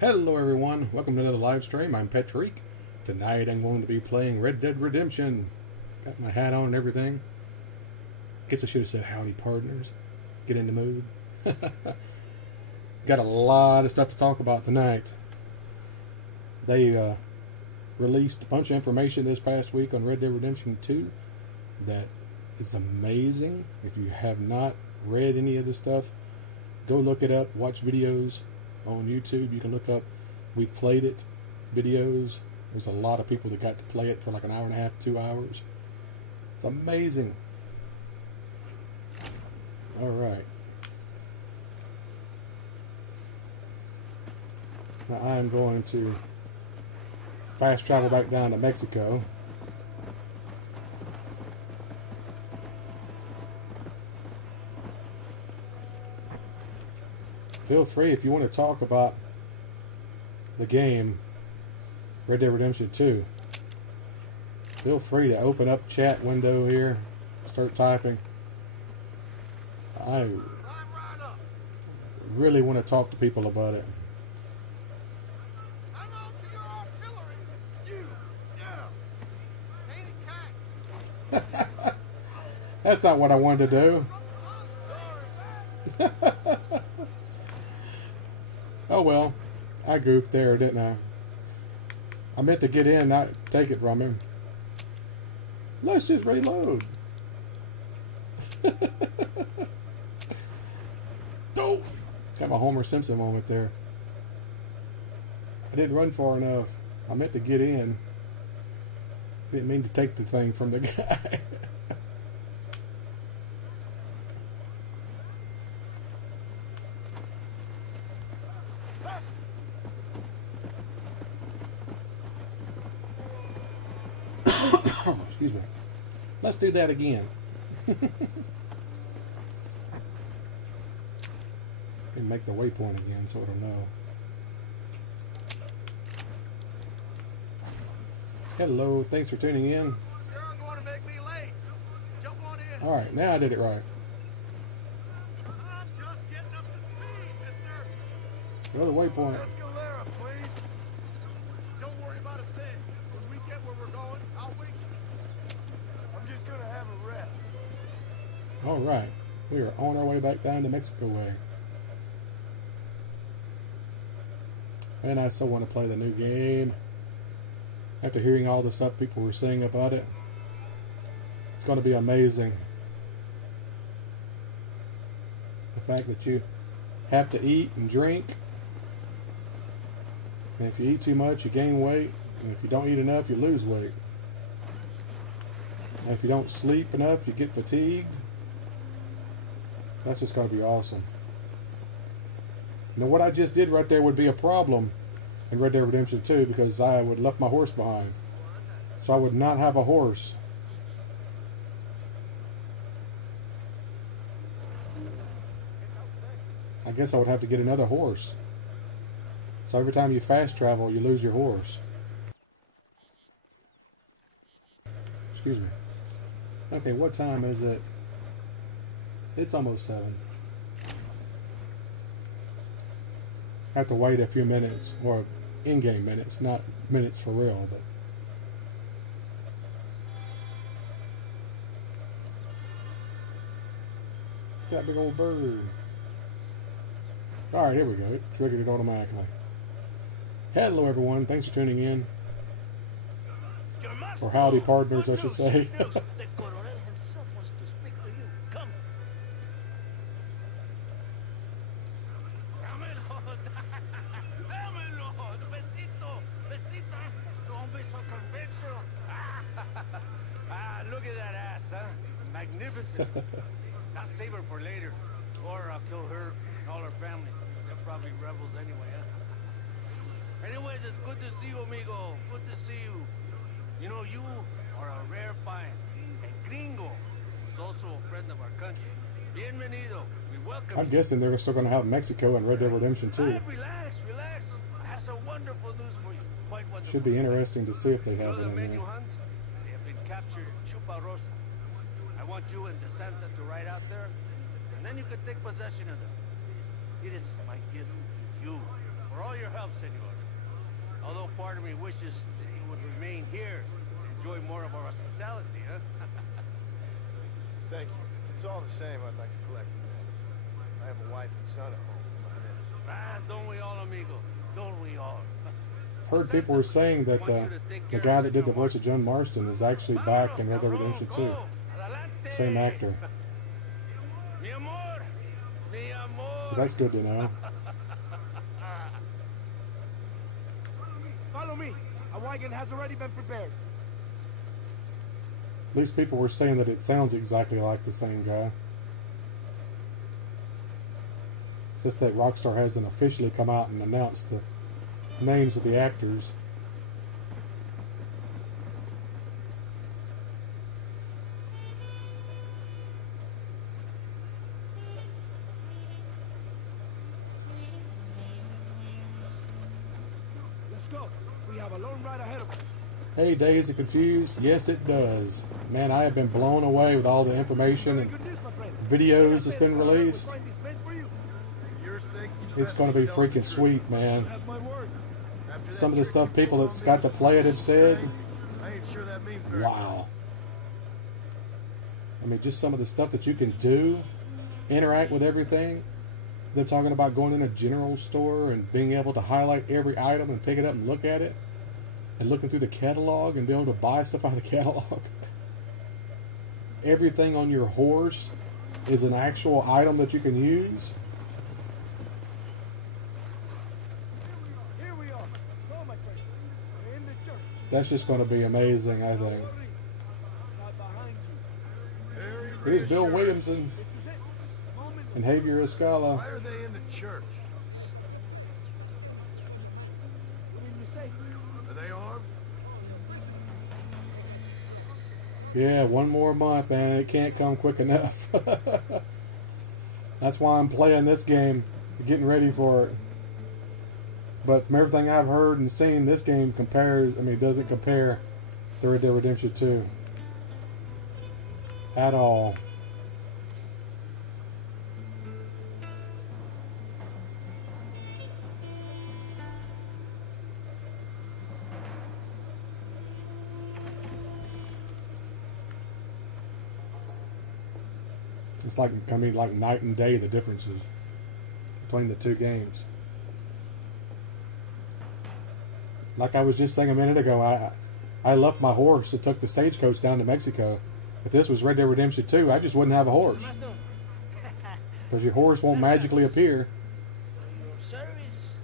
Hello everyone, welcome to another live stream. I'm Petreak. Tonight I'm going to be playing Red Dead Redemption. Got my hat on and everything. Guess I should have said howdy partners. Get in the mood. Got a lot of stuff to talk about tonight. They released a bunch of information this past week on Red Dead Redemption 2 that is amazing. If you have not read any of this stuff, go look it up, watch videos on YouTube. You can look up "We've Played It" videos. There's a lot of people that got to play it for like an hour and a half, 2 hours. It's amazing. Alright. Now I am going to fast travel back down to Mexico. Feel free, if you want to talk about the game Red Dead Redemption 2, feel free to open up chat window here, start typing. I really want to talk to people about it. That's not what I wanted to do. Oh well, I goofed there, didn't I? I meant to get in, not take it from him. Let's just reload. Oh! Got my Homer Simpson moment there. I didn't run far enough. I meant to get in. Didn't mean to take the thing from the guy. Excuse me. Let's do that again. And make the waypoint again so it'll know. Hello, thanks for tuning in. Alright, now I did it right. Another waypoint. Alright, we are on our way back down to Mexico way. And I still want to play the new game. After hearing all the stuff people were saying about it, it's going to be amazing. The fact that you have to eat and drink, and if you eat too much you gain weight, and if you don't eat enough you lose weight. And if you don't sleep enough you get fatigued. That's just going to be awesome. Now what I just did right there would be a problem in Red Dead Redemption 2 because I would have left my horse behind. So I would not have a horse. I guess I would have to get another horse. So every time you fast travel you lose your horse. Excuse me. Okay, what time is it? It's almost 7. I have to wait a few minutes, or in-game minutes, not minutes for real, but that big old bird. Alright, here we go. It triggered it automatically. Hello everyone, thanks for tuning in. Or howdy partners, I should say. Look at that ass, huh? Magnificent. I'll save her for later. Or I'll kill her and all her family. They're probably rebels anyway, huh? Anyways, it's good to see you, amigo. Good to see you. You know, you are a rare find. A gringo who's also a friend of our country. Bienvenido. We welcome I'm guessing they're still going to have Mexico and Red Dead Redemption 2. Right, relax, relax. I have some wonderful news for you. Quite wonderful. Should be interesting to see if they have it in menu there. hunt? They have been captured in Chuparosa. I want you and DeSanta to ride out there, and then you can take possession of them. It is my gift to you for all your help. yourself, senor. Although part of me wishes that you would remain here and enjoy more of our hospitality, huh? Thank you. It's all the same, I'd like to collect the man. I have a wife and son at home. Don't we all, amigo? Don't we all? I've heard people were saying that the guy that did the voice of John Marston is actually back in Red Dead Redemption 2. Same actor. So that's good to know. Follow me. A wagon has already been prepared. At least people were saying that it sounds exactly like the same guy. Just that Rockstar hasn't officially come out and announced the names of the actors. Let's go. We have a long ride ahead of us. Hey, Dazed and Confused. Yes, it does. Man, I have been blown away with all the information and videos that's been released. It's going to be freaking sweet, man. Some of the stuff people that's got to play it have said, wow. I mean, just some of the stuff that you can do, interact with everything. They're talking about going in a general store and being able to highlight every item and pick it up and look at it. And looking through the catalog and be able to buy stuff out of the catalog. Everything on your horse is an actual item that you can use. Here we are. Go, my friend. We're in the church. That's just going to be amazing, I think. Right behind you. Here's Bill Williamson This is it. Moment. and Javier Escala. Why are they in the church? What did you say? Are they armed? Yeah, one more month, man. It can't come quick enough. That's why I'm playing this game, getting ready for it. But from everything I've heard and seen, this game doesn't compare to Red Dead Redemption 2 at all. It's like, I mean, like night and day, the differences between the two games. Like I was just saying a minute ago, I left my horse and took the stagecoach down to Mexico. If this was Red Dead Redemption 2, I just wouldn't have a horse. Because your horse won't magically appear. Your service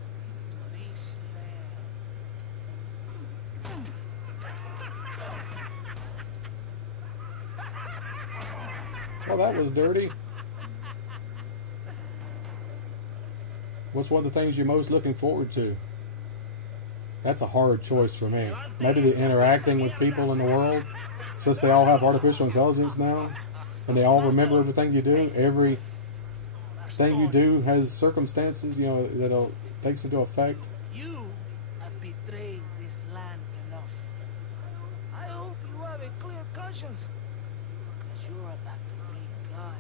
to this land. Well, that was dirty. What's one of the things you're most looking forward to? That's a hard choice for me. Maybe the interacting with people in the world, since they all have artificial intelligence now, and they all remember everything you do. Everything you do has circumstances, that takes into effect. You have betrayed this land enough. I hope you have a clear conscience, because you're about to meet God.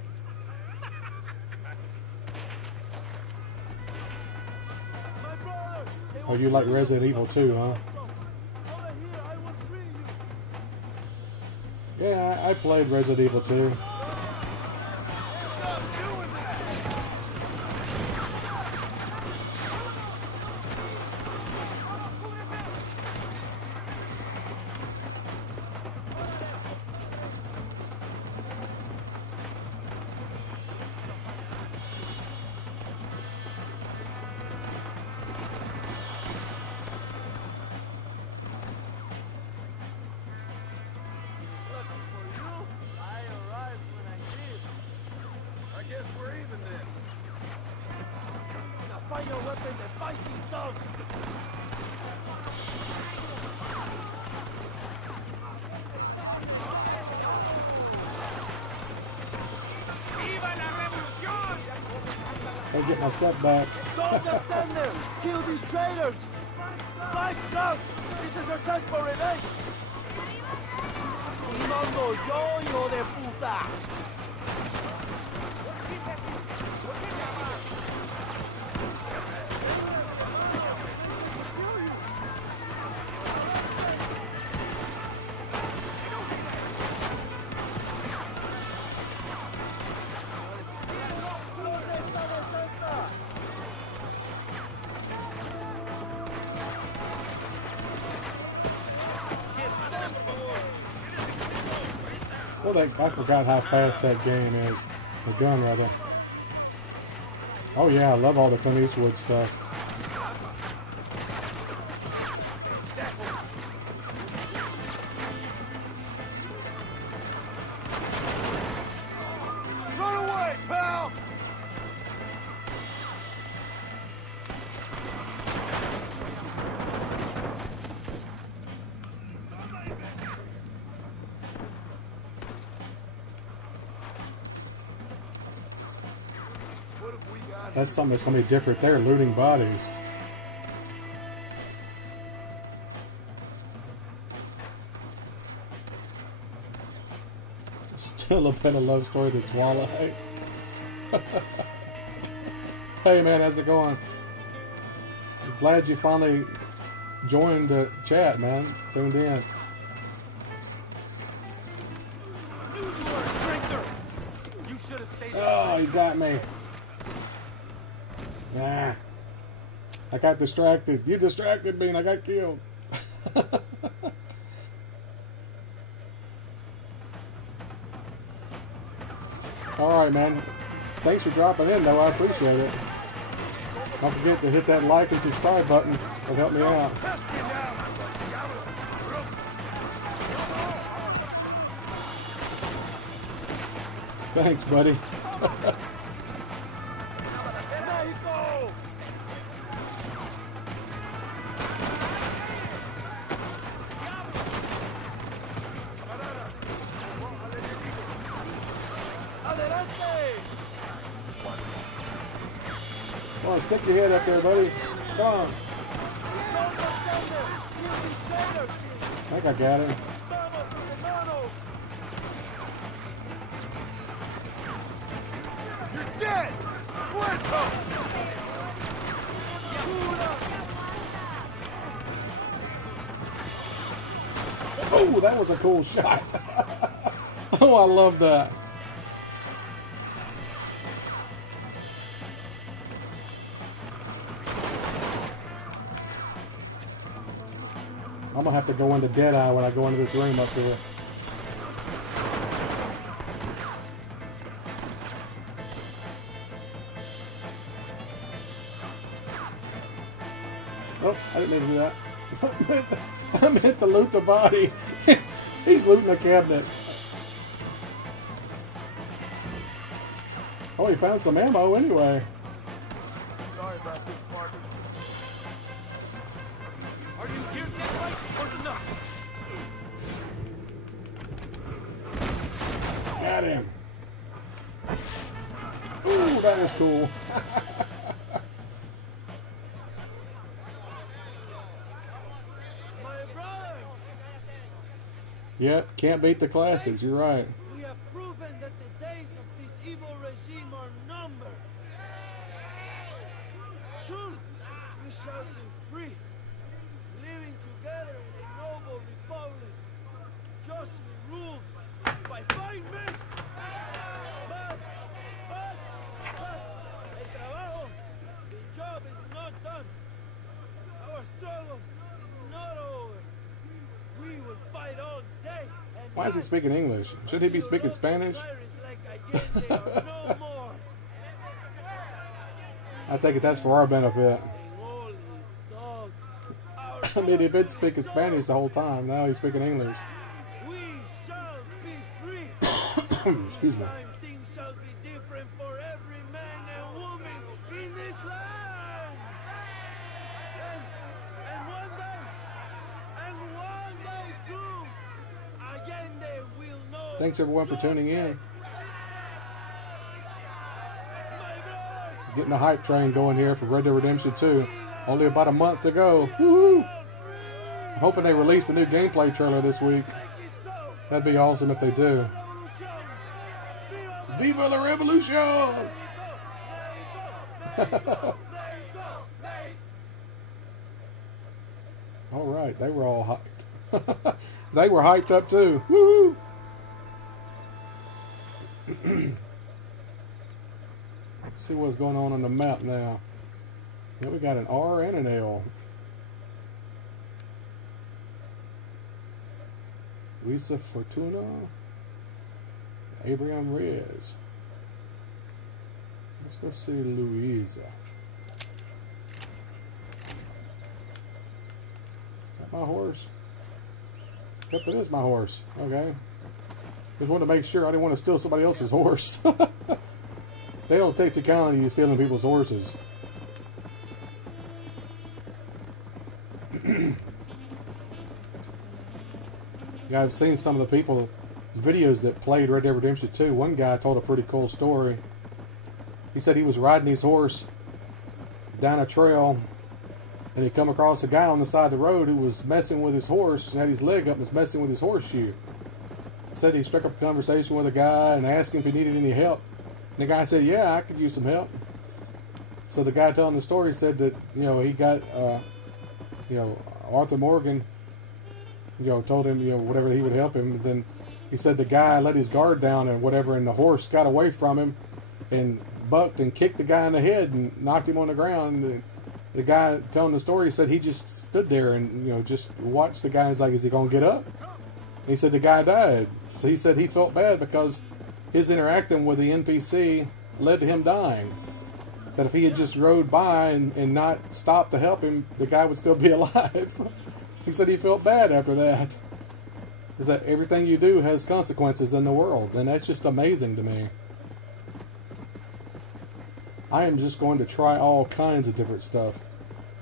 My brother! They Oh, you like Resident Evil 2, huh? Over here, I will free you. Yeah, I played Resident Evil 2. I guess we're even then. Now find your weapons and fight these dogs. I'll get my stuff back. Don't just stand there. Kill these traitors. Fight, Chuck. This is your chance for revenge. Y mando yo, hijo de puta. Well, I forgot how fast that game is. The gun, rather. Oh yeah, I love all the Clint Eastwood stuff. Run away, pal! What have we got? That's something that's going to be different. They're looting bodies. Still a better love story than Twilight. Hey man, how's it going? I'm glad you finally joined the chat, man. Tuned in. You were a drinker. You should have stayed. Oh, he got me. Nah. I got distracted. You distracted me and I got killed. Alright, man. Thanks for dropping in, though. I appreciate it. Don't forget to hit that like and subscribe button. It'll help me out. Thanks, buddy. Come on, stick your head up there, buddy. Come on. I think I got him. You're dead! Muerto! Oh, that was a cool shot. Oh, I love that. I'm gonna have to go into Deadeye when I go into this room up here. Oh, I didn't mean to do that. I meant to loot the body. He's looting the cabinet. Oh, he found some ammo anyway. Sorry about this, partner. Are you here to get right or nothing? Got him. Ooh, that was cool. Yep, can't beat the classics. You're right. We have proven that the days of this evil regime are numbered. Soon, we shall be free, living together in a noble republic, justly ruled by fine men. But, el trabajo, the job is not done. Our struggle is not over. We will fight all day. Why is he speaking English? Should he be speaking Spanish? I take it that's for our benefit. I mean, he'd been speaking Spanish the whole time. Now he's speaking English. We shall be free. Excuse me. Things shall be different for every man and woman in this land. And one day soon, Allende will know. Thanks everyone for tuning in. Getting the hype train going here for Red Dead Redemption 2. Only about a month to go. Woohoo! I'm hoping they release a new gameplay trailer this week. That'd be awesome if they do. Viva la Revolution! Alright, they were all hyped. They were hyped up too. Woohoo! Let's see what's going on the map now. Yeah, we got an R and an L. Luisa Fortuna. Abraham Reyes. Let's go see Louisa. That my horse? Yep, it is my horse. Okay. Just wanted to make sure I didn't want to steal somebody else's horse. They don't take the account of you stealing people's horses. Yeah, I've seen some of the people videos that played Red Dead Redemption 2. One guy told a pretty cool story. He said he was riding his horse down a trail, and he come across a guy on the side of the road who was messing with his horse, had his leg up and was messing with his horseshoe. He said he struck up a conversation with a guy and asked him if he needed any help. And the guy said, yeah, I could use some help. So the guy telling the story said that, you know, he got, you know, Arthur Morgan, you know, told him, you know, whatever he would help him. And then he said the guy let his guard down and whatever, and the horse got away from him and bucked and kicked the guy in the head and knocked him on the ground. And the guy telling the story said he just stood there and, you know, just watched the guy. He's like, is he going to get up? And he said the guy died. So he said he felt bad because his interacting with the NPC led to him dying. That if he had just rode by and not stopped to help him, the guy would still be alive. He said he felt bad after that. Is that everything you do has consequences in the world, and that's just amazing to me. I am just going to try all kinds of different stuff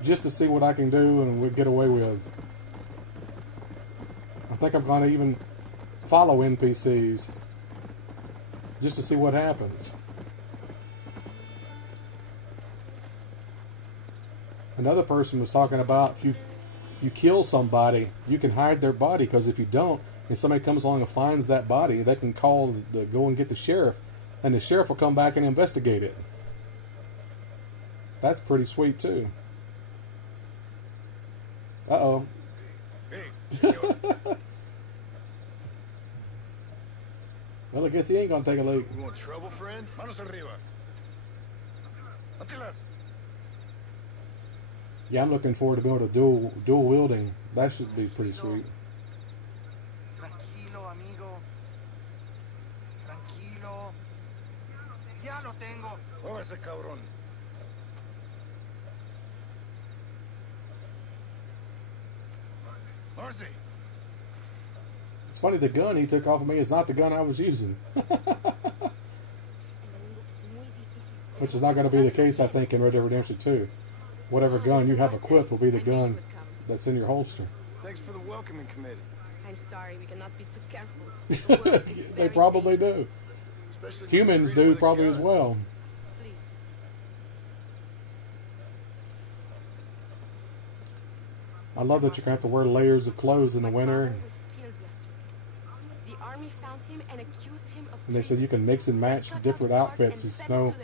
just to see what I can do and get away with. I think I'm going to even follow NPCs just to see what happens. Another person was talking about if you kill somebody, you can hide their body, because if you don't, and somebody comes along and finds that body, they can go and get the sheriff, and the sheriff will come back and investigate it. That's pretty sweet too. Uh-oh. Hey. Well, I guess he ain't gonna take a leak. You want trouble, friend? Manos arriba. Antilas. Yeah, I'm looking forward to being able to dual wielding. That should be pretty sweet. Tranquilo, amigo. Tranquilo. Ya lo tengo. Muévase, cabrón. Marcy. It's funny, the gun he took off of me is not the gun I was using. Which is not going to be the case, I think, in Red Dead Redemption 2. Whatever gun you have equipped will be the gun that's in your holster. Thanks for the welcoming committee. I'm sorry, we cannot be too careful. They probably do. Especially Humans do probably as well. Please. I love that you're going to have to wear layers of clothes in the winter. My father was killed yesterday. The army found him and accused him of And they said you can mix and match different outfits. There's no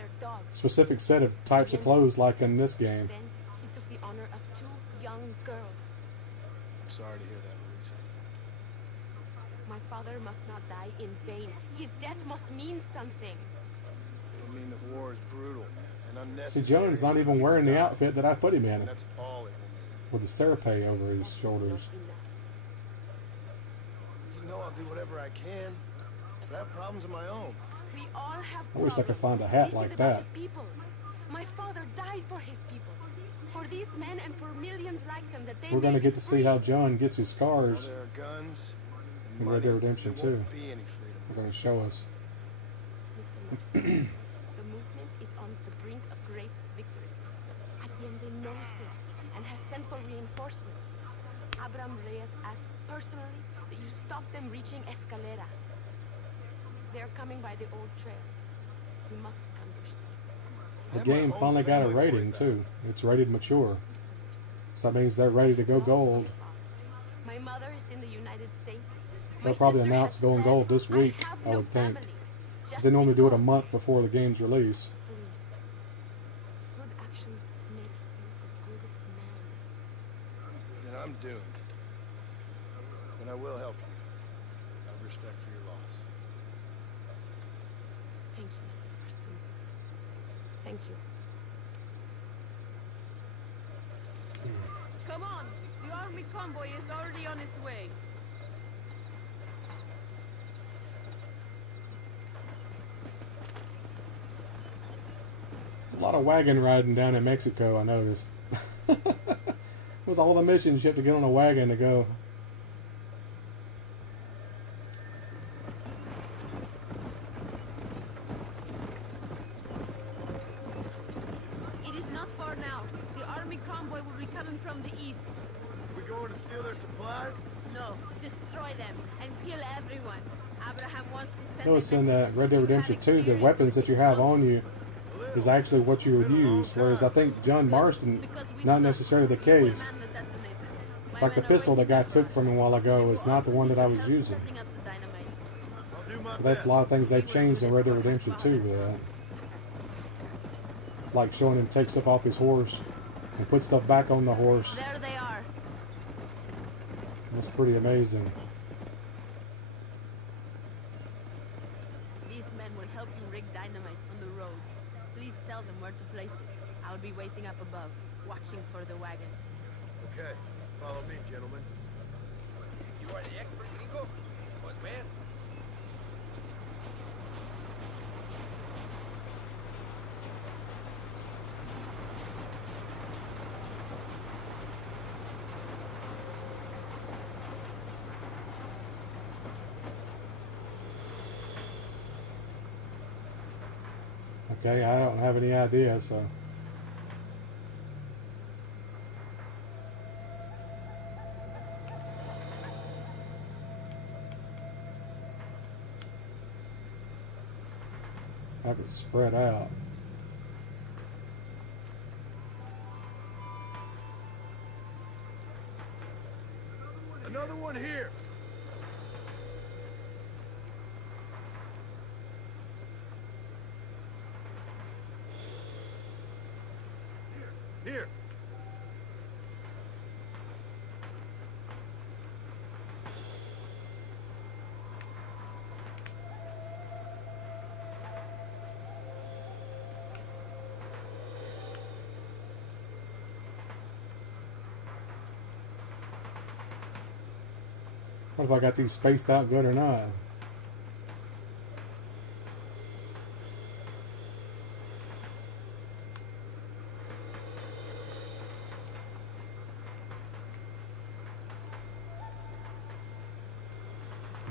specific set of types of clothes like in this game. Then he took the honor of 2 young girls. I'm sorry to hear that, Louisa. My father must not die in vain. His death must mean something. It'll mean that war is brutal and See, unnecessary. John's not even wearing the outfit that I put him in, That's all it will mean. with the serape over his shoulders. You know I'll do whatever I can, but I have problems of my own. We all have I wish I could problems. find a hat This like is about that. the people. My father died for his people. For these men and for millions like them, that they We're going to may get be to see free. how John gets his While scars. there are guns and In money, Red Dead Redemption there 2. won't be any freedom. They're going to show us. Mr. Marston, the movement is on the brink of great victory. Allende knows this and has sent for reinforcements. Abraham Reyes asked personally that you stop them reaching Escalera. They're coming by the old trail. You must understand. The game finally got a rating, too. It's rated mature. Mr. Marston, So that means they're ready to go gold. my mother is in the United States. They'll My probably sister announce has going fled. gold this week, have I no would think. family. Just They normally do it a because. month before the game's release. Please. Good actions make you a good man. Then I'm doomed. And I will help you. Out of respect for your loss. Thank you, Mr. Marston. Thank you. Come on, the army convoy is already on its way. lot of wagon riding down in Mexico, I noticed. With all the missions, you have to get on a wagon to go. It is not far now. The army convoy will be coming from the east. We going to steal their supplies? No, destroy them and kill everyone. Abraham wants to send Notice a in message. Red Dead Redemption 2, the weapons that you have on you is actually what you would use, whereas I think John Marston, not necessarily the case. Like the pistol the guy took from him a while ago is not the one that I was using. I'll do my But that's a lot of things they've changed in Red Dead Redemption 2 with that. Like showing him take stuff off his horse and put stuff back on the horse. There they are. That's pretty amazing. These men will help you rig dynamite on the road. Please tell them where to place it. I'll be waiting up above, watching for the wagons. Okay, follow me, gentlemen. You are the expert, Nico? Pues man. Okay, I don't have any idea, so. Have it spread out. Another one here. Here. What if I got these spaced out good or not?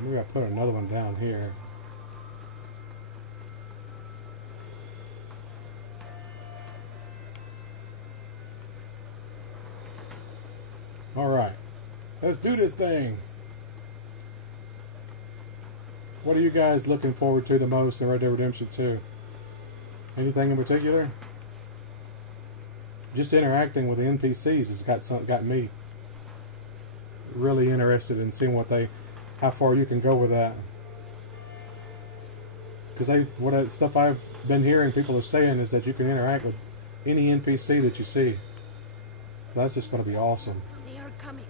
Maybe I'll put another one down here. Alright. Let's do this thing. What are you guys looking forward to the most in Red Dead Redemption 2? Anything in particular? Just interacting with the NPCs has got me really interested in seeing how far you can go with that. Because stuff I've been hearing people are saying is that you can interact with any NPC that you see. So that's just going to be awesome. They are coming.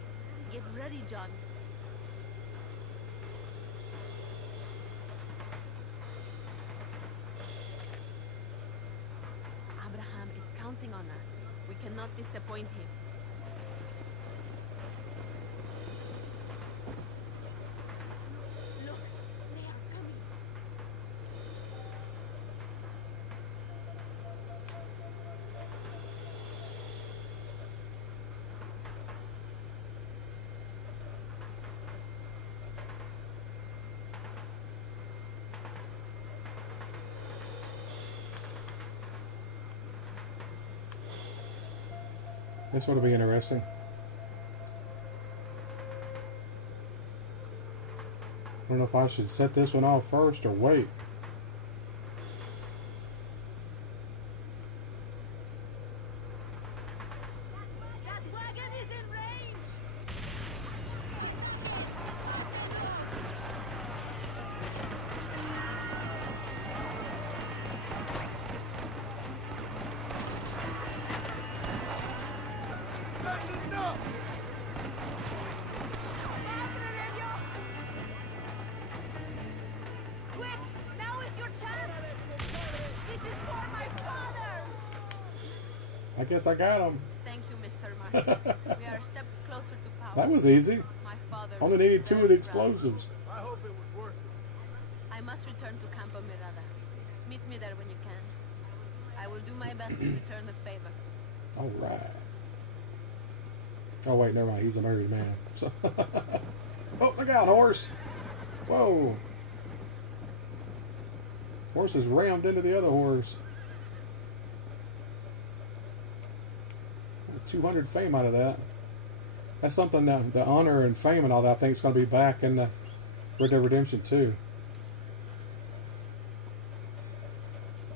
Get ready, John. Abraham is counting on us. We cannot disappoint him. Look, they are coming. This one will be interesting. I don't know if I should set this one off first or wait. That wagon is in range! That's enough! Quick! Now is your chance! This is for my father! I guess I got them. Thank you, Mr. Marston. We are a step closer to power. That was easy. My father Only will be needed 2 of the very proud. explosives. I hope it was worth it. I must return to Campo Mirada. Meet me there when you can. I will do my best to return the favor. All right. Oh wait, never mind. He's a married man. So oh, look out, horse! Whoa! Horse is rammed into the other horse. 200 fame out of that. That's something that the honor and fame and all that I think is going to be back in the Red Dead Redemption 2.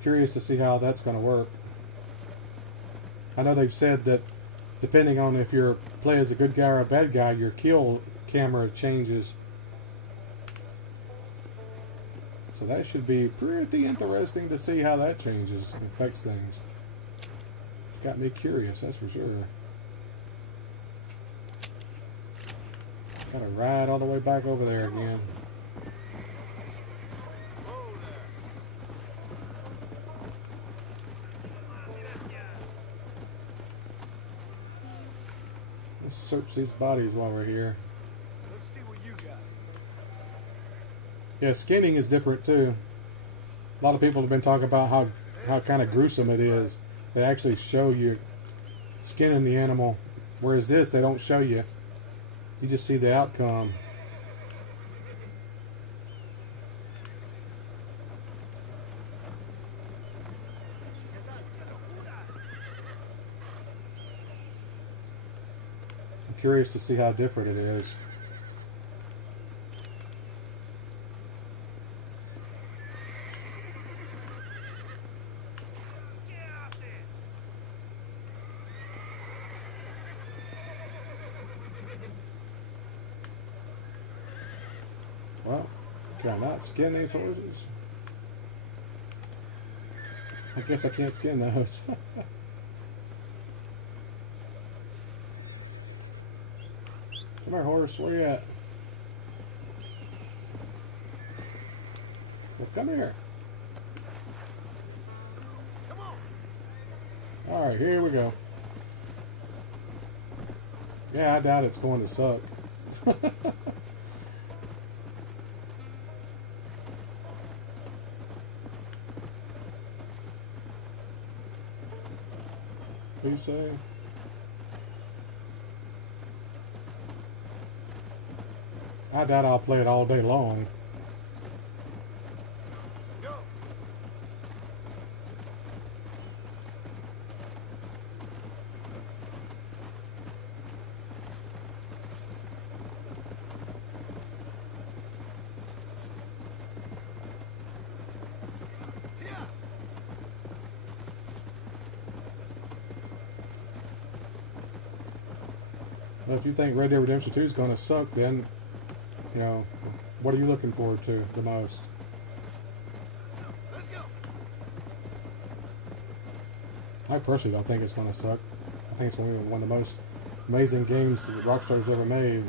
Curious to see how that's going to work. I know they've said that depending on if you're play as a good guy or a bad guy, your kill camera changes. So that should be pretty interesting to see how that changes and affects things. It's got me curious, that's for sure. Gotta ride all the way back over there again. Let's search these bodies while we're here. Let's see what you got. Yeah, skinning is different too. A lot of people have been talking about how kind of gruesome it is. They actually show you skinning the animal, whereas this they don't show you. You just see the outcome. I'm curious to see how different it is. Well, can I not skin these horses? I guess I can't skin those. Come here, horse. Where you at? Well, come here. Come on. All right, here we go. Yeah, I doubt it's going to suck. What do you say? I doubt I'll play it all day long. Go. Yeah. Well, if you think Red Dead Redemption 2 is going to suck, then, you know, what are you looking forward to the most? Let's go. I personally don't think it's going to suck. I think it's going to be one of the most amazing games that Rockstar's ever made.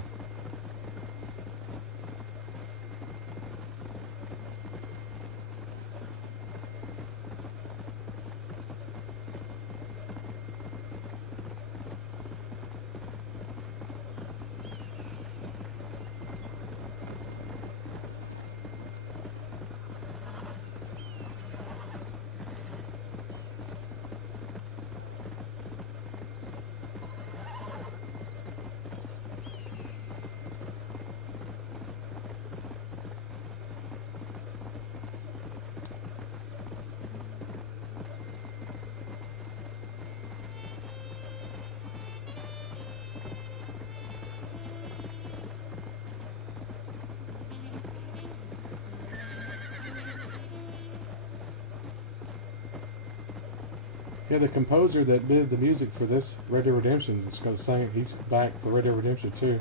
Yeah, the composer that did the music for this Red Dead Redemption is going to sing. He's back for Red Dead Redemption 2.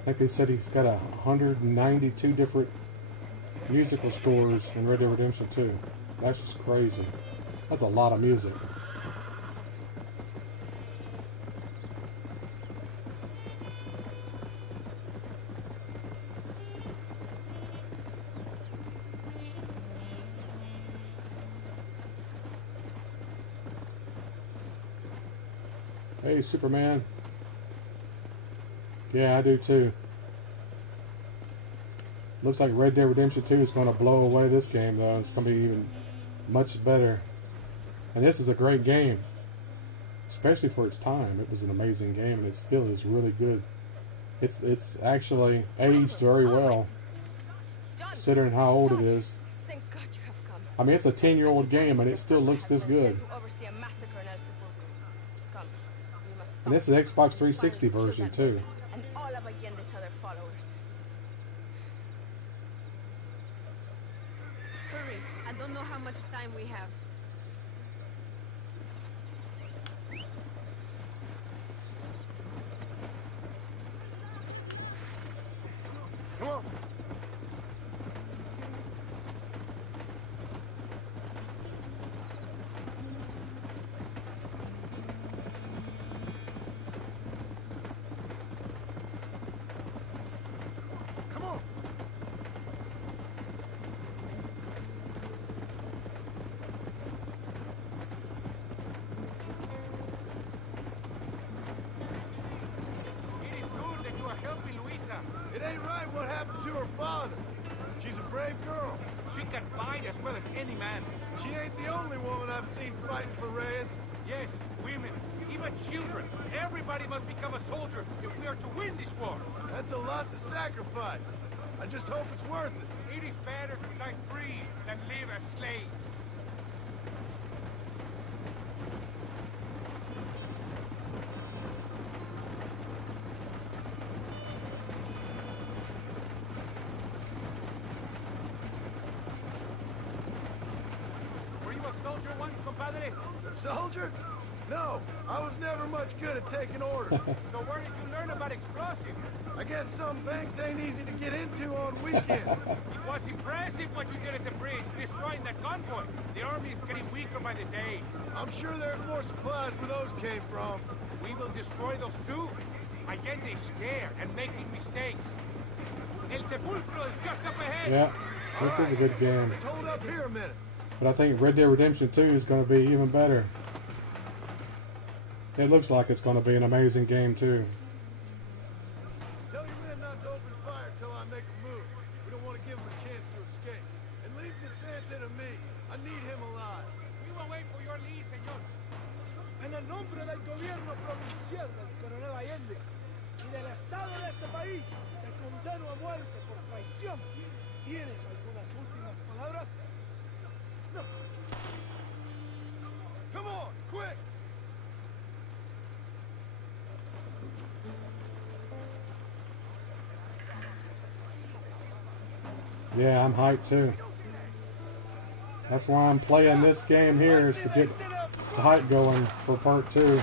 I think they said he's got 192 different musical scores in Red Dead Redemption 2. That's just crazy. That's a lot of music. Hey, Superman. Yeah, I do too. Looks like Red Dead Redemption 2 is going to blow away this game, though. It's going to be even much better. And this is a great game, especially for its time. It was an amazing game, and it still is really good. It's actually aged very well, considering how old it is. Thank God you have come. I mean, it's a 10-year-old game, and it still looks this good. To oversee a massacre in El Sepulcro. Come, we must And this is the Xbox 360 version too. and all of Allende's other followers. Hurry, I don't know how much time we have. Come on. Come on. It is good that you are helping Luisa. It ain't right what happened to her father. She's a brave girl. She can fight as well as any man. She ain't the only woman I've seen fighting for Reyes. Yes, women, even children. Everybody must become a soldier if we are to win this war. That's a lot to sacrifice. I just hope it's worth it. It is better to die free than live as slaves. Were you a soldier once, compadre? A soldier? No, I was never much good at taking orders. So where did you learn about explosives? I guess some banks ain't easy to get into on weekends. It was impressive what you did at the bridge, destroying that convoy. The army is getting weaker by the day. I'm sure there's more supplies where those came from. We will destroy those too. Allende is scared and making mistakes. El Sepulcro is just up ahead. Yeah, this is a good game. Let's hold up here a minute. But I think Red Dead Redemption 2 is going to be even better. It looks like it's going to be an amazing game too. Tell your men not to open fire till I make a move. We don't want to give them a chance to escape. And leave DeSanta to me. I need him alive. We will wait for your lead, señor. En el nombre del gobierno provincial del coronel Allende y del Estado de este país, te condeno a muerte por traición. ¿Tienes algunas últimas palabras? No. Come on, quick! Yeah, I'm hyped too. That's why I'm playing this game here, is to get the hype going for part 2. Shit,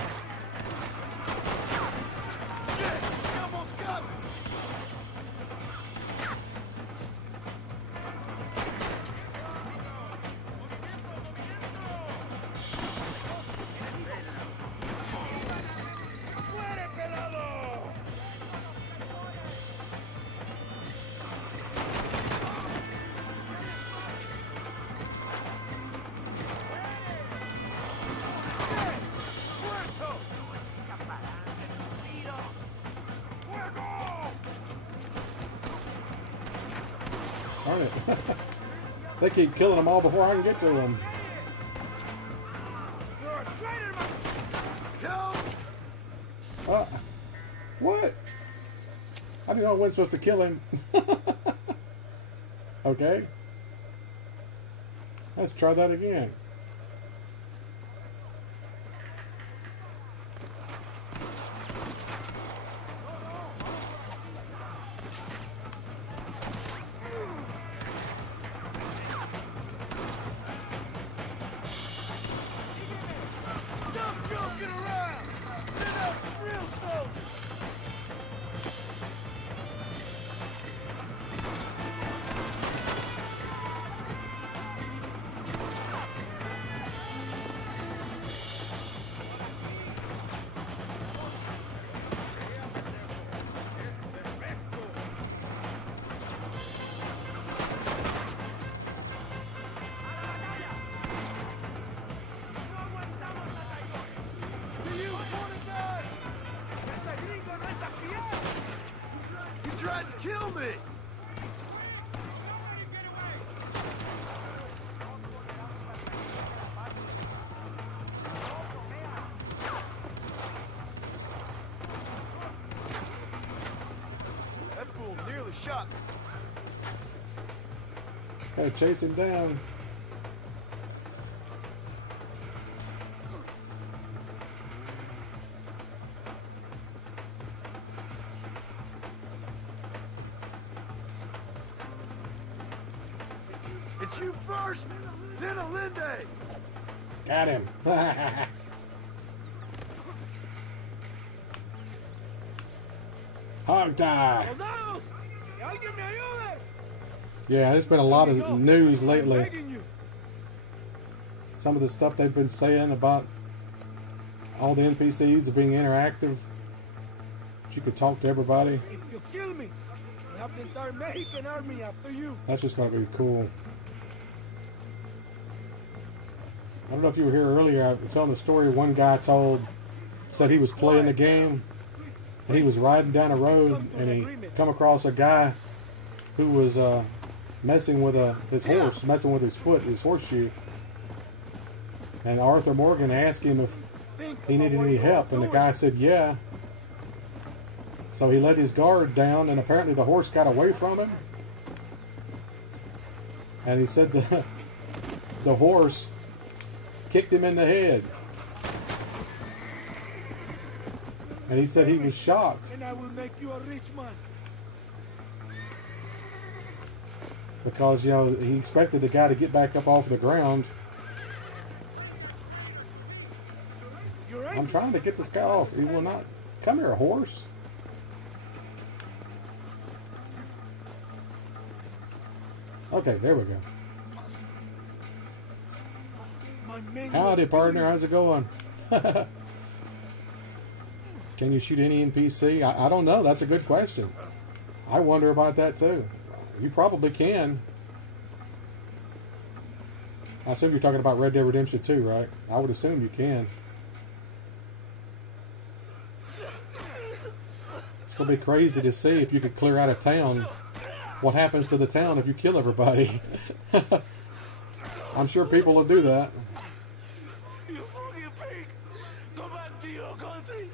he almost got me! Darn it. They keep killing them all before I can get to them. What? I didn't know I wasn't supposed to kill him. Okay. Let's try that again. Stop joking around! Get up, real soldier! You tried to kill me! shot. Gotta chase him down. It's you first, then Alinde. Got him. Hog tie. Soldados, que alguien me ayude. Yeah, there's been a lot Go. of news I'm lately. begging you. Some of the stuff they've been saying about all the NPCs are being interactive. That you could talk to everybody. If you kill me, we have the entire Mexican army after you. That's just going to be cool. I don't know if you were here earlier. I was telling the story. One guy said he was playing the game, and he was riding down a road, and he come across a guy who was messing with his horse, messing with his foot, his horseshoe. And Arthur Morgan asked him if he needed any help, and the guy said yeah. So he let his guard down, and apparently the horse got away from him. And he said the horse kicked him in the head. And he said he was shocked And I will make you a rich man. because, you know, he expected the guy to get back up off the ground. You're right. I'm trying to get this guy off. He will not. Come here, horse. Okay, there we go. My men Howdy, will partner. kill you. How's it going? Can you shoot any NPC? I don't know. That's a good question. I wonder about that too. You probably can. I assume you're talking about Red Dead Redemption 2, right? I would assume you can. It's going to be crazy to see if you could clear out a town. What happens to the town if you kill everybody? I'm sure people will do that. You fucking pig! Go back to your country!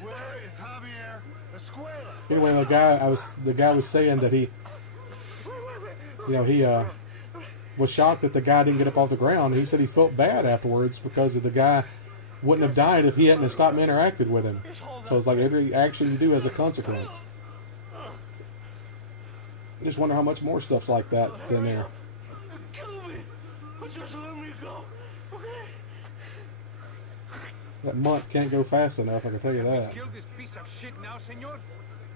Where is Javier Escuela? Anyway, the guy was saying that he was shocked that the guy didn't get up off the ground. He said he felt bad afterwards because of the guy wouldn't have died if he hadn't have stopped and interacted with him. So it's like every action you do has a consequence. I just wonder how much more stuff's like that's in there. Kill me! But just let me go, okay? That month can't go fast enough, I can tell you that. Kill this piece of shit now, senor?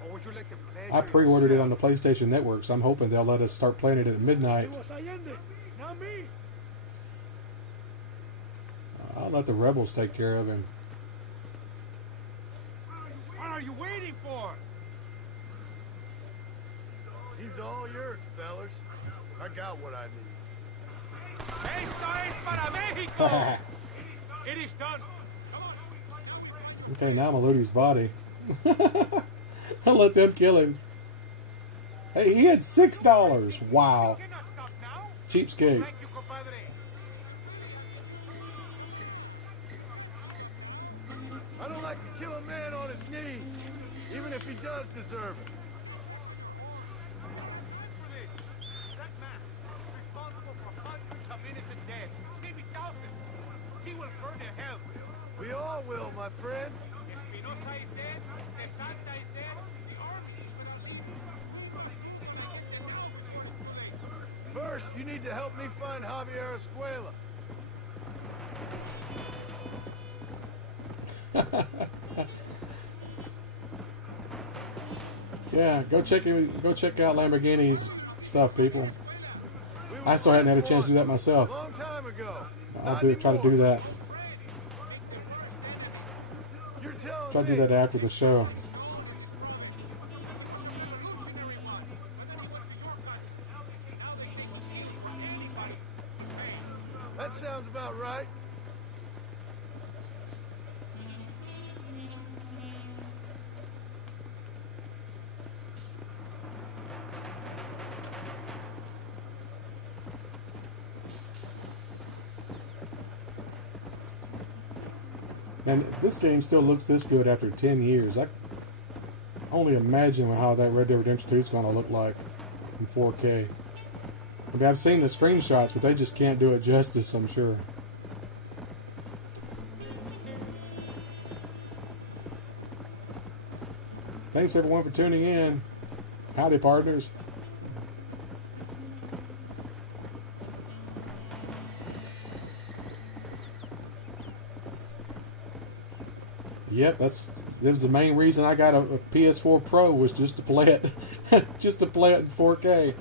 Or would you like to play? I pre-ordered it on the PlayStation Network, so I'm hoping they'll let us start playing it at midnight. It was Allende, not me. I'll let the rebels take care of him. What are you waiting for? He's all yours, fellas. I got what I need. Esto es para México! It is done. Okay, now I'm gonna loot his body. I'll let them kill him. Hey, he had $6. Wow. Cannot stop now. Cheapskate. Thank you, compadre. I don't like to kill a man on his knees, even if he does deserve it. That man is responsible for hundreds of innocent dead, maybe thousands. He will burn in hell. We all will, my friend. Espinosa is dead. De Santa is dead. The army is First, you need to help me find Javier Escuela. Yeah, go check out Lamborghini's stuff, people. I still hadn't had a chance to do that myself. Long time ago. I'll try to do that. You're telling Try to do me. that after the show. That sounds about right. And this game still looks this good after 10 years. I only imagine how that Red Dead Redemption 2 is going to look like in 4K. I mean, I've seen the screenshots, but they just can't do it justice, I'm sure. Thanks everyone for tuning in. Howdy, partners. Yep, that was the main reason I got a PS4 Pro, was just to play it, just to play it in 4K.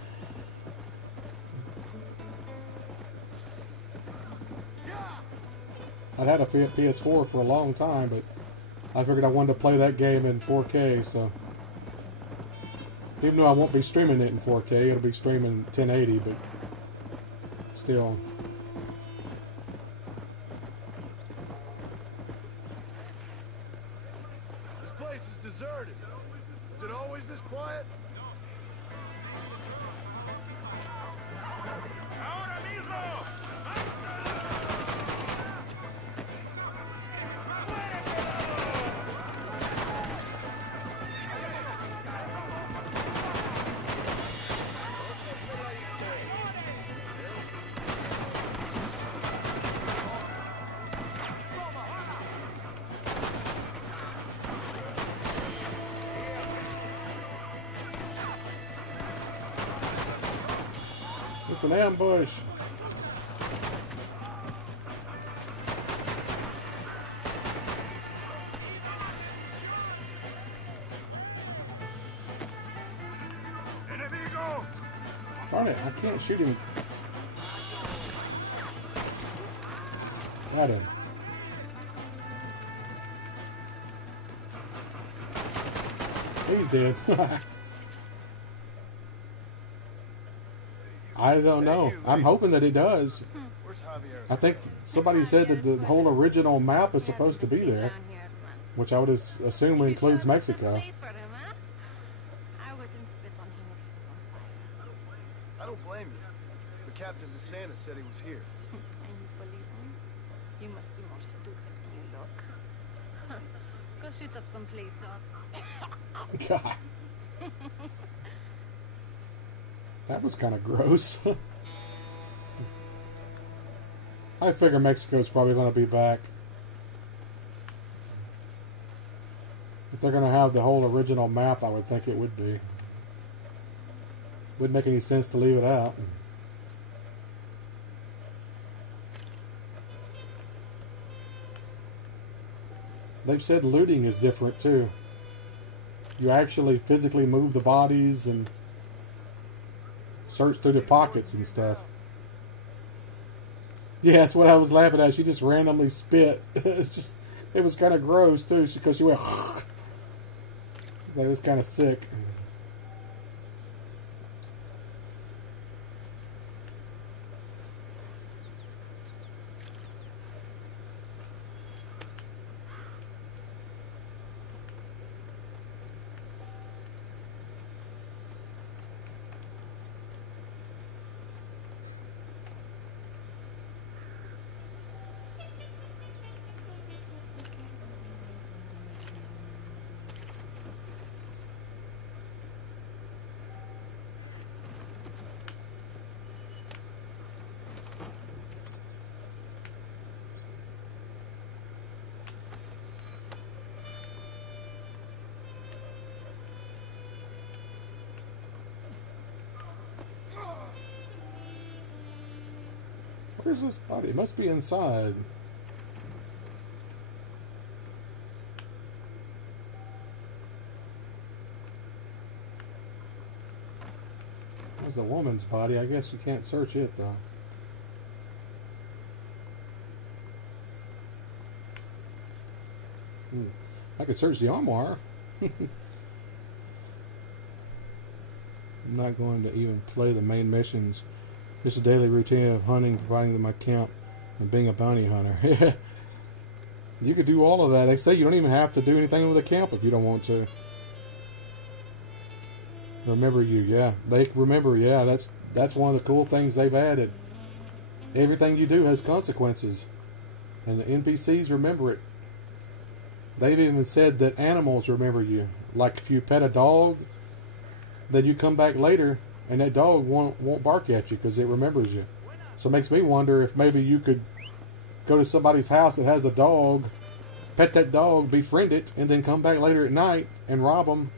I'd had a PS4 for a long time, but I figured I wanted to play that game in 4K, so even though I won't be streaming it in 4K, it'll be streaming 1080, but still. This place is deserted. Is it always this quiet? Ahora mismo. It's an ambush. Enemigo. Darn it, I can't shoot him. Got him. He's dead. I don't know. I'm hoping that it does. Where's Javier? I think somebody said that the whole original map is supposed to be there, which I would assume includes Mexico. I don't blame you. The captain of Santa said he was here. And you believe him? You must be more stupid than you look. Go shoot up some play sauce. God. That was kind of gross. I figure Mexico's probably going to be back. If they're going to have the whole original map, I would think it would be. Wouldn't make any sense to leave it out. They've said looting is different too. You actually physically move the bodies and search through the pockets and stuff. Yeah, that's what I was laughing at. She just randomly spit. It was kind of gross too, because she went. That was kind of sick. Where's this body? It must be inside. There's a woman's body. I guess you can't search it though. I could search the armoire. I'm not going to even play the main missions. Just a daily routine of hunting, providing to my camp, and being a bounty hunter. You could do all of that. They say you don't even have to do anything with the camp if you don't want to. Remember you, yeah. They remember, yeah. That's one of the cool things they've added. Everything you do has consequences, and the NPCs remember it. They've even said that animals remember you. Like if you pet a dog, then you come back later and that dog won't bark at you because it remembers you. So it makes me wonder if maybe you could go to somebody's house that has a dog, pet that dog, befriend it, and then come back later at night and rob them,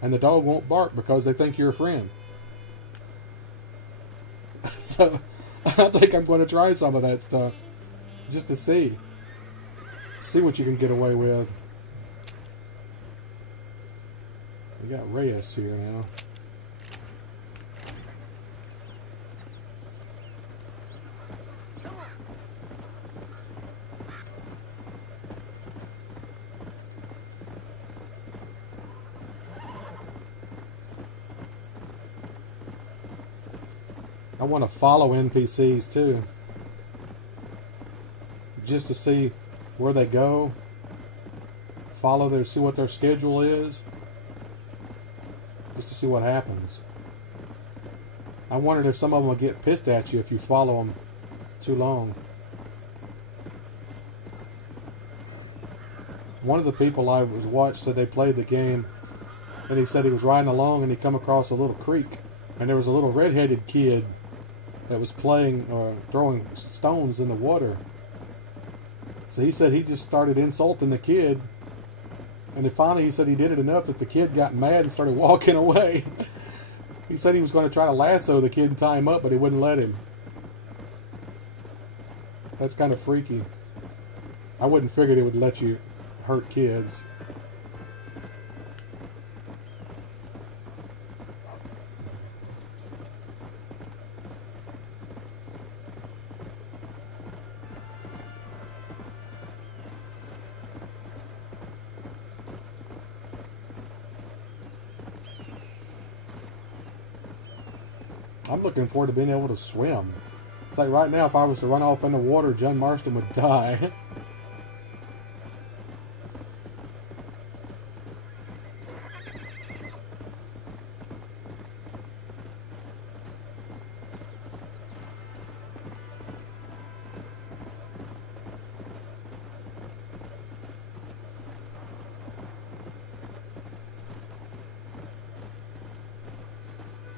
and the dog won't bark because they think you're a friend. So I think I'm going to try some of that stuff just to see what you can get away with. We got Reyes here now. I want to follow NPCs too, just to see where they go, see what their schedule is, just to see what happens. I wondered if some of them will get pissed at you if you follow them too long. One of the people I watched said they played the game, and he said he was riding along and he come across a little creek, and there was a little red-headed kid that was playing throwing stones in the water. So he said he just started insulting the kid, and then finally he said he did it enough that the kid got mad and started walking away. He said he was going to try to lasso the kid and tie him up, but he wouldn't let him. That's kind of freaky. I wouldn't figure they would let you hurt kids. I'm looking forward to being able to swim. It's like right now, if I was to run off in the water, John Marston would die.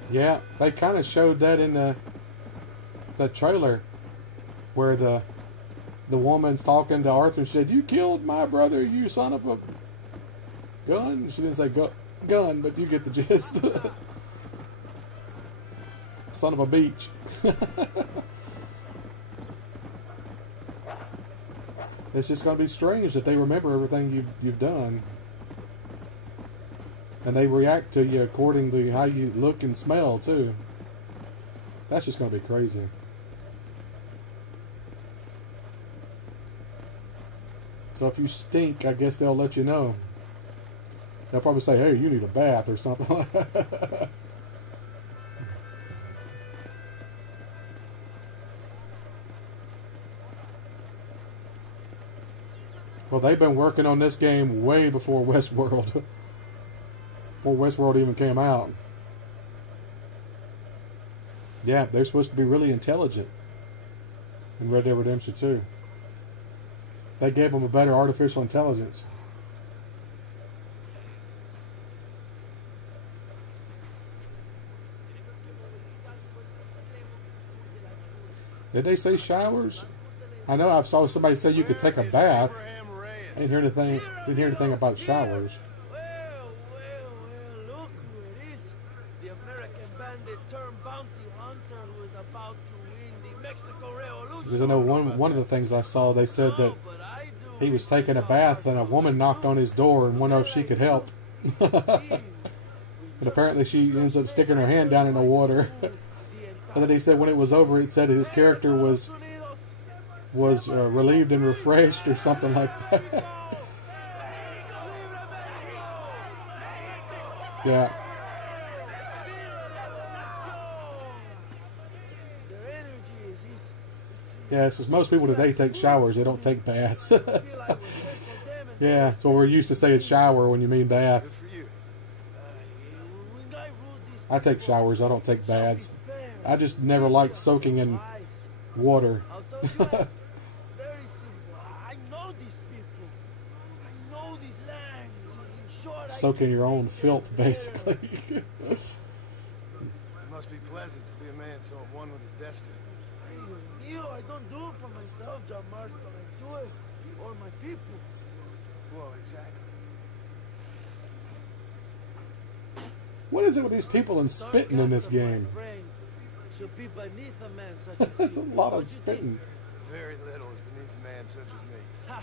Yeah, they kind of showed that in the trailer, where the woman's talking to Arthur and she said, "You killed my brother, you son of a gun." She didn't say gun, but you get the gist. Son of a beach. It's just going to be strange that they remember everything you've done. And they react to you according to how you look and smell, too. That's just going to be crazy. So if you stink, I guess they'll let you know. They'll probably say, "Hey, you need a bath," or something like that. Well, they've been working on this game way before Westworld. Before Westworld even came out. Yeah, they're supposed to be really intelligent in Red Dead Redemption 2. They gave them a better artificial intelligence. Did they say showers? I know I saw somebody say you could take a bath. I didn't hear anything about showers. Look who it is. The American bandit turned bounty hunter who is about to win the Mexico Revolution. Because I know one of the things I saw, they said that he was taking a bath and a woman knocked on his door and wondered if she could help. And apparently she ends up sticking her hand down in the water. And then he said when it was over, it said his character was relieved and refreshed or something like that. Yeah. Yeah, so most people today take showers. They don't take baths. Yeah, so we're used to saying shower when you mean bath. I take showers. I don't take baths. I just never liked soaking in water. Very simple. I know these people. I soaking your own filth, basically. It must be pleasant to be a man so at one with his destiny. I don't do it for myself, John Marston. I do it for my people. Well, exactly. What is it with these people and spitting in this game? Should be beneath a man such as It's a you. lot What of you spitting. Very little is beneath a man such as me. Ha.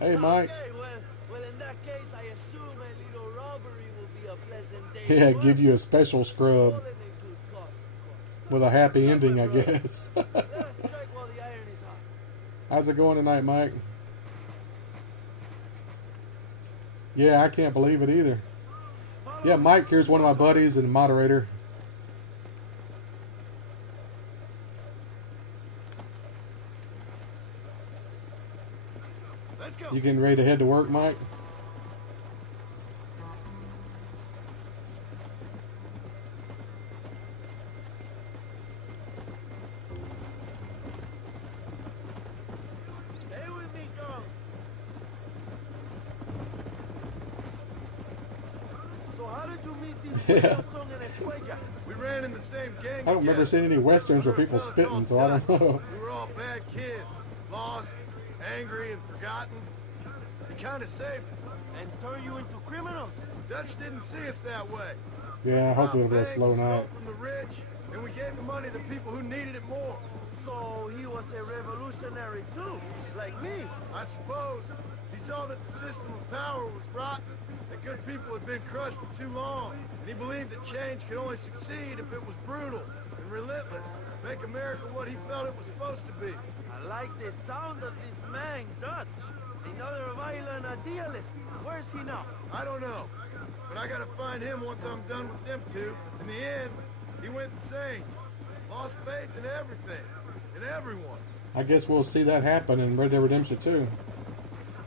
Hey, Mike. Okay, well, in that case, I assume a little robbery will be a pleasant day. Yeah, to give work. you a special scrub All in a good cause, of course. with a happy ending, I guess. Let us strike while the iron is hot. How's it going tonight, Mike? Yeah, I can't believe it either. Yeah, Mike, here's one of my buddies and moderator. Let's go. You getting ready to head to work, Mike? Stay with me, John. So how did you meet these Yeah. people in Escuella? We ran in the same gang. I don't remember seeing any westerns where people spitting, so I don't know. We were all bad kids, lost, angry, and forgotten. He kind of saved us. And turn you into criminals? Dutch didn't see us that way. Yeah, hopefully it'll be a Robbed slow banks, night. stole from the rich, and we gave the money to people who needed it more. So he was a revolutionary too, like me. I suppose he saw that the system of power was rotten, that good people had been crushed for too long, and he believed that change could only succeed if it was brutal and relentless, make America what he felt it was supposed to be. I like the sound of this man, Dutch. Another violent idealist. Where's he now? I don't know, but I gotta find him once I'm done with them two. In the end, he went insane, lost faith in everything, in everyone. I guess we'll see that happen in Red Dead Redemption 2.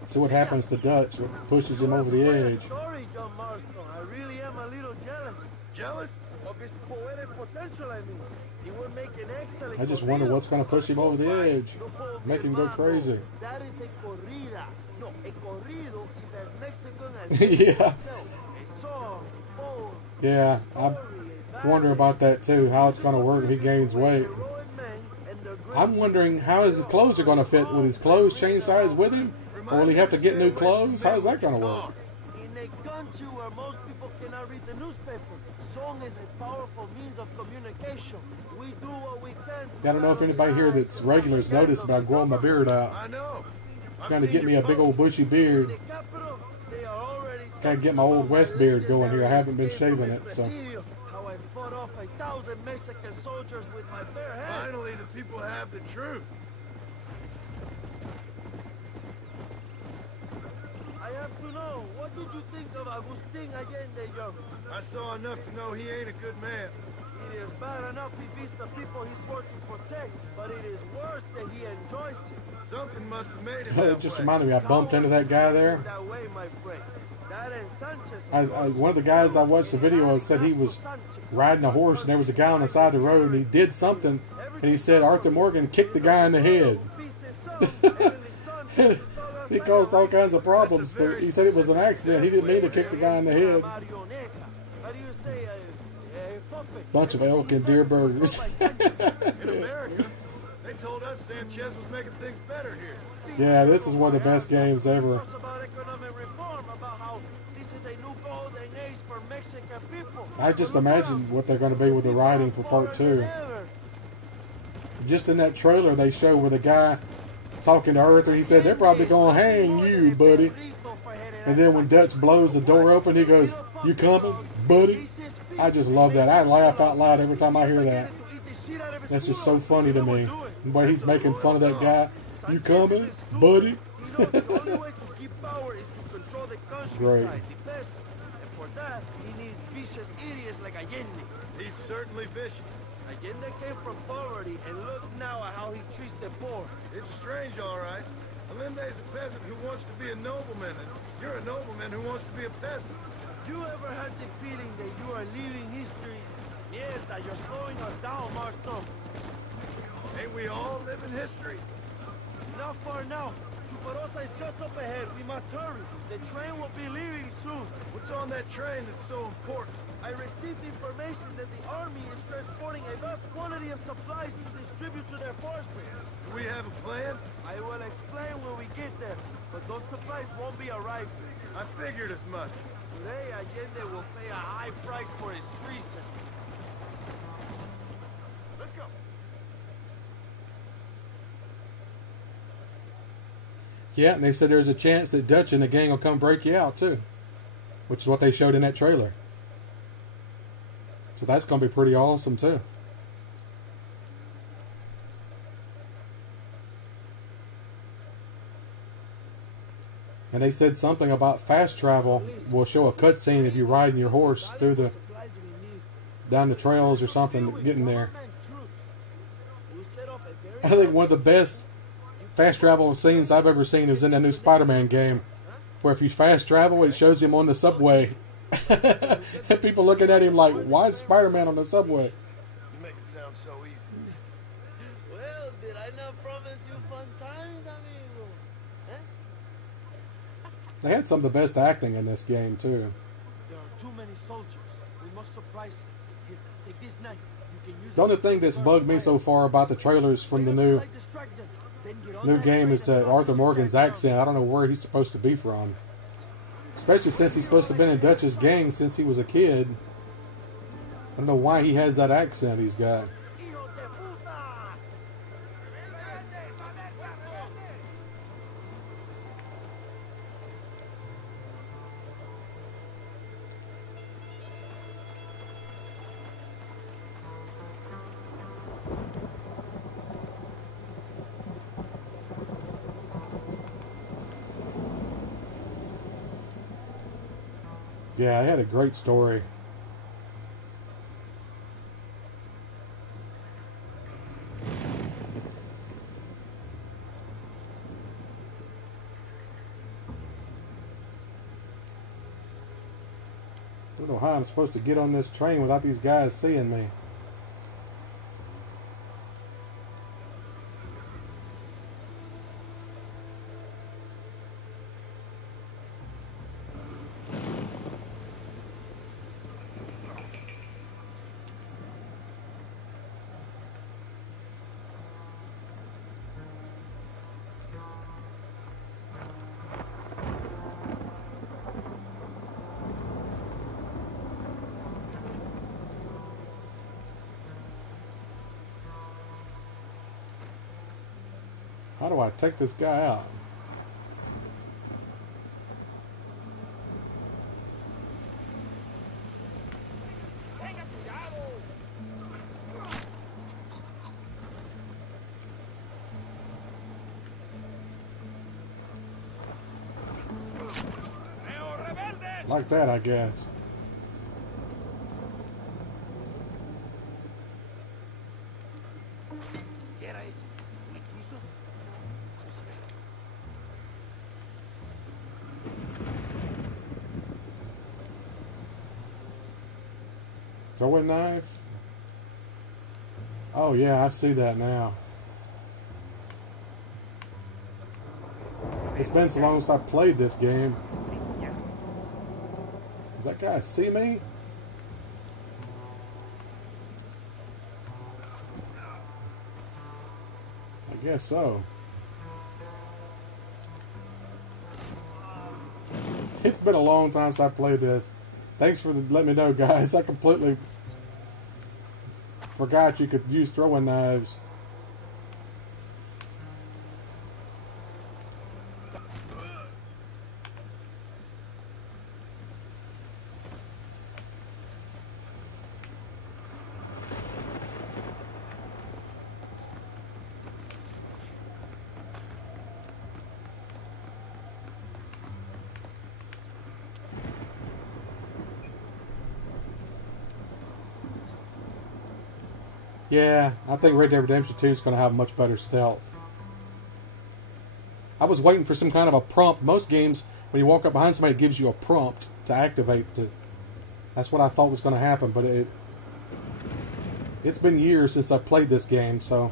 See what happens to Dutch, what pushes him over the edge. Sorry, John Marston. I really am a little jealous Jealous? of his poetic potential. I mean, he would make an excellent. I just wonder corrido. what's going to push him over the edge, make him go crazy. That is a corrida. No, a corrido is as Mexican as Yeah. itself. A song, poem, Yeah, I'm wondering about that too, how it's going to work if he gains weight. I'm wondering how his clothes are going to fit. Will his clothes change size with him? Or will he have to get new clothes? How's that going to work? In a country where most people cannot read the newspaper, song is a powerful means of communication. We do what we can. I don't know if anybody here that's regulars noticed, but I growing my beard out. I know. Trying to get me a big old bushy beard. The capital, they are already Kind of get my old West beard going here. I haven't been shaving it, so. How I fought off 1,000 Mexican soldiers with my bare hands. Finally, the people have the truth. I have to know, what did you think of Agustin Allende, young? I saw enough to know he ain't a good man. It is bad enough he beats the people he's sworn to protect, but it is worse that he enjoys it. Something must have made him It that just way. reminded me, I bumped into that guy there. That way, my friend. That and Sanchez. One of the guys I watched the video of said he was riding a horse and there was a guy on the side of the road and he did something and he said Arthur Morgan kicked the guy in the head. He caused all kinds of problems, but he said it was an accident. He didn't mean to kick the guy in the head. How do you say a puppet? Bunch of elk and deer burgers. In America, they told us Sanchez was making things better here. Yeah, this is one of the best games ever. About economic reform, about how this is a new golden age for Mexican people. I just imagine what they're going to be with the writing for part 2. Just in that trailer they show where the guy talking to Arthur, he said, they're probably going to hang you, buddy. And then when Dutch blows the door open, he goes, you coming, buddy? I just love that. I laugh out loud every time I hear that. That's just so funny to me. The way he's making fun of that guy. You coming, buddy? The only way to keep power is to control the Great. countryside, the peasants. And for that, he needs vicious idiots like Allende. He's certainly vicious. Allende came from poverty, and look now at how he treats the poor. It's strange, all right. Allende's a peasant who wants to be a nobleman, and you're a nobleman who wants to be a peasant. You ever had the feeling that you are leaving history? Mierda, you're slowing us down, Marston. Ain't we all living history? Not far now. You Osterosa is just up ahead. We must hurry. The train will be leaving soon. What's on that train that's so important? I received information that the army is transporting a vast quantity of supplies to distribute to their forces. Do we have a plan? I will explain when we get there, but those supplies won't be arriving. I figured as much. Today, Allende will pay a high price for his treason. Let's go. Yeah, and they said there's a chance that Dutch and the gang will come break you out too, which is what they showed in that trailer. So that's going to be pretty awesome too. And they said something about fast travel will show a cutscene if you riding your horse through the down the trails or something getting there. I think one of the best fast travel scenes I've ever seen was in that new Spider-Man game, where if you fast travel, it shows him on the subway. And people looking at him like, why is Spider-Man on the subway? You make it sound so easy. Well, did I not promise you fun times, amigo? Eh? They had some of the best acting in this game too. There are too many soldiers. We must surprise them. Here, take this knife. You can use The only thing that's bugged me so far about the trailers from the new game is Arthur Morgan's accent. I don't know where he's supposed to be from. Especially since he's supposed to have been in Dutch's gang since he was a kid. I don't know why he has that accent he's got. Yeah, I had a great story. I don't know how I'm supposed to get on this train without these guys seeing me. How do I take this guy out? Like that, I guess. Throwing knife? Oh yeah, I see that now. It's been so long since I played this game. Does that guy see me? I guess so. It's been a long time since I played this. Thanks for letting me know, guys. I completely forgot you could use throwing knives. Yeah, I think Red Dead Redemption 2 is going to have much better stealth. I was waiting for some kind of a prompt. Most games, when you walk up behind somebody, it gives you a prompt to activate. That's what I thought was going to happen, but it's been years since I played this game, so...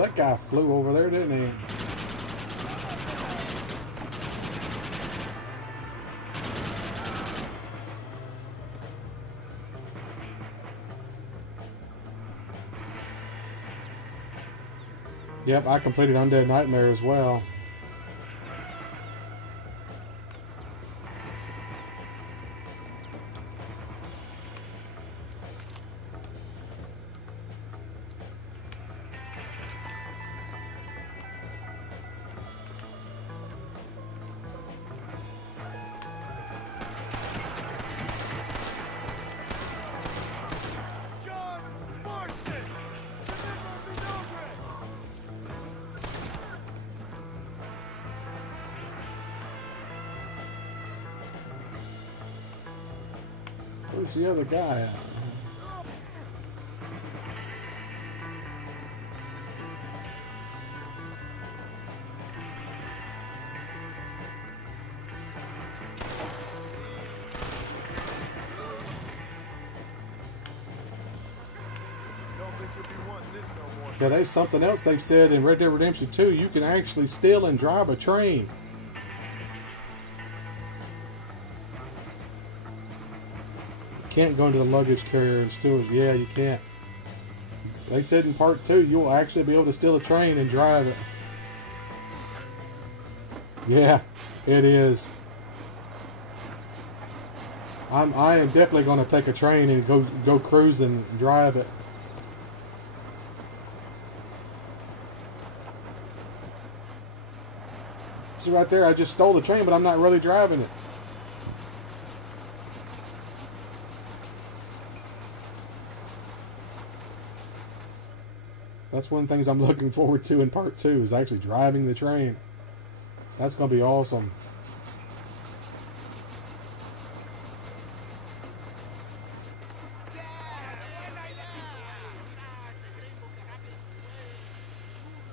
that guy flew over there, didn't he? Yep, I completed Undead Nightmare as well. Where's the other guy at? Yeah, there's something else they've said in Red Dead Redemption 2. You can actually steal and drive a train. Can't go into the luggage carrier and steal it. Yeah, you can't. They said in part 2 you'll actually be able to steal a train and drive it. Yeah, it is. I am definitely going to take a train and go cruise and drive it. See right there, I just stole the train, but I'm not really driving it. That's one of the things I'm looking forward to in part 2 is actually driving the train. That's going to be awesome.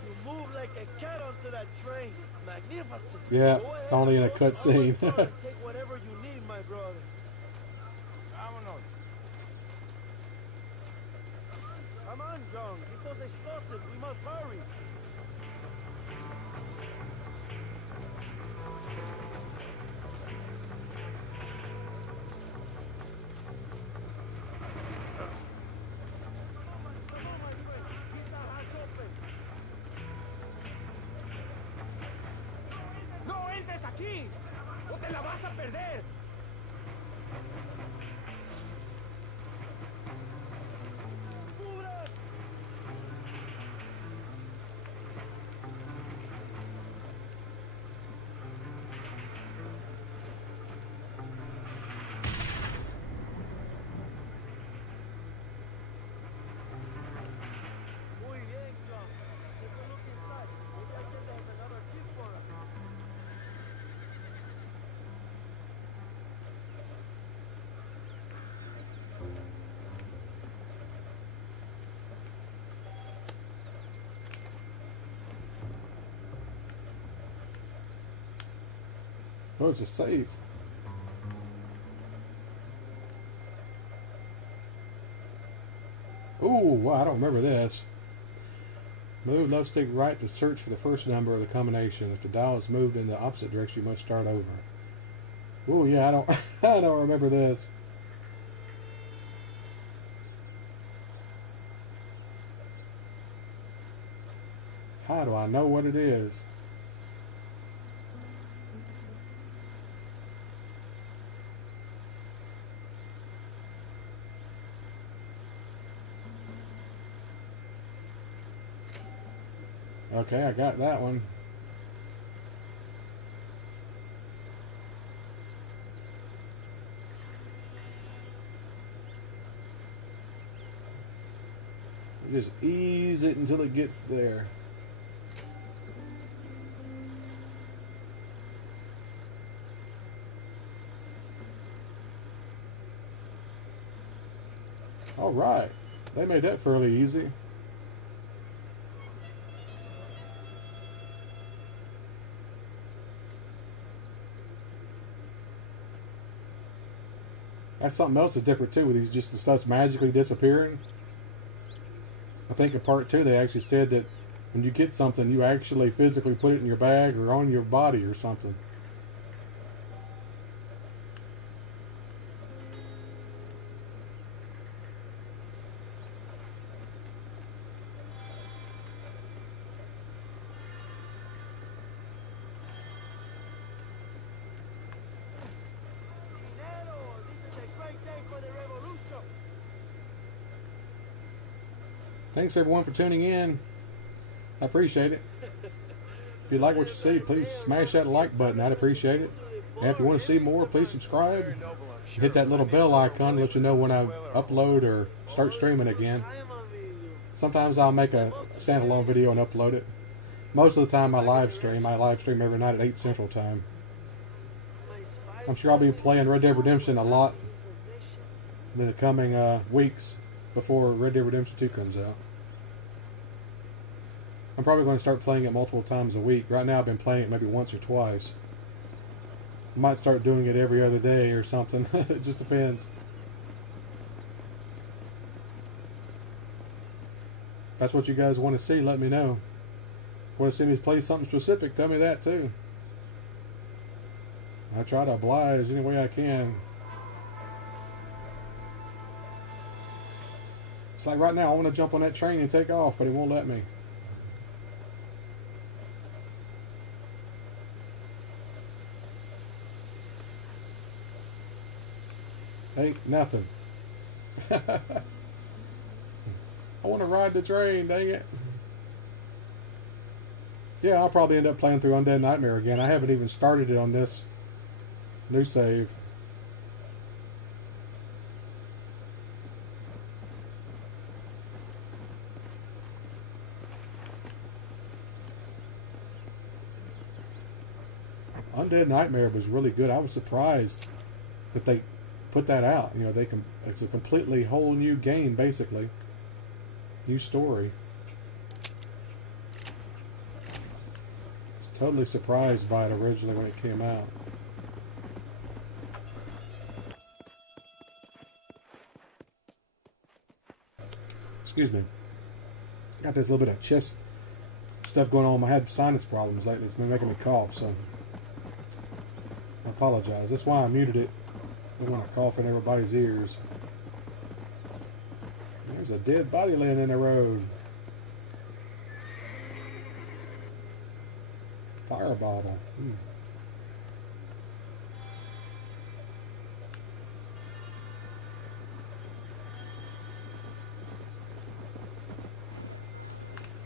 You move like a cat onto that train. Magnificent. Yeah, only in a cutscene. Take whatever you need, my brother. Vámonos. Come on, John. Because they spotted. We must hurry. ¡No entres aquí! ¡O te la vas a perder! Muy bien, John. Take a look inside. Maybe I guess there's another tip for us. Oh, it's a safe. Ooh, wow, I don't remember this. Move left stick right to search for the first number of the combination. If the dial is moved in the opposite direction, you must start over. Ooh, yeah, I don't I don't remember this. How do I know what it is? Okay, I got that one. Just ease it until it gets there. All right, they made that fairly easy. That's something else that's different too, with these just the stuff's magically disappearing. I think in part 2 they actually said that when you get something, you actually physically put it in your bag or on your body or something. This is a great day for the revolution. Thanks everyone for tuning in. I appreciate it. If you like what you see, please smash that like button. I'd appreciate it. And if you want to see more, please subscribe. Hit that little bell icon to let you know when I upload or start streaming again. Sometimes I'll make a standalone video and upload it. Most of the time I live stream. I live stream every night at 8 Central Time. I'm sure I'll be playing Red Dead Redemption a lot in the coming weeks before Red Dead Redemption 2 comes out. I'm probably going to start playing it multiple times a week. Right now I've been playing it maybe once or twice. I might start doing it every other day or something. It just depends. If that's what you guys want to see, let me know. If you want to see me play something specific, tell me that too. I try to oblige any way I can. It's like right now I want to jump on that train and take off, but it won't let me. Ain't nothing. I want to ride the train, dang it. Yeah, I'll probably end up playing through Undead Nightmare again. I haven't even started it on this new save. Undead Nightmare was really good. I was surprised that they put that out. You know, it's a completely whole new game, basically. New story. Totally surprised by it originally when it came out. Excuse me. Got this little bit of chest stuff going on. I had sinus problems lately. It's been making me cough, so I apologize. That's why I muted it. I don't want to cough in everybody's ears. There's a dead body laying in the road. Fire bottle.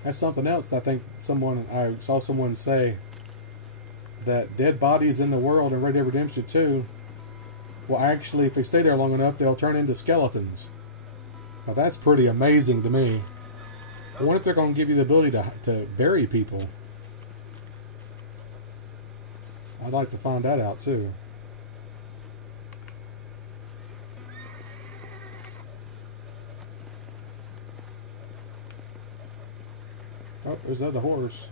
That's something else. I think I saw someone say that dead bodies in the world in Red Dead Redemption 2 will actually, if they stay there long enough, they'll turn into skeletons. Now that's pretty amazing to me. I wonder if they're going to give you the ability to bury people. I'd like to find that out too. Oh, there's the other horse.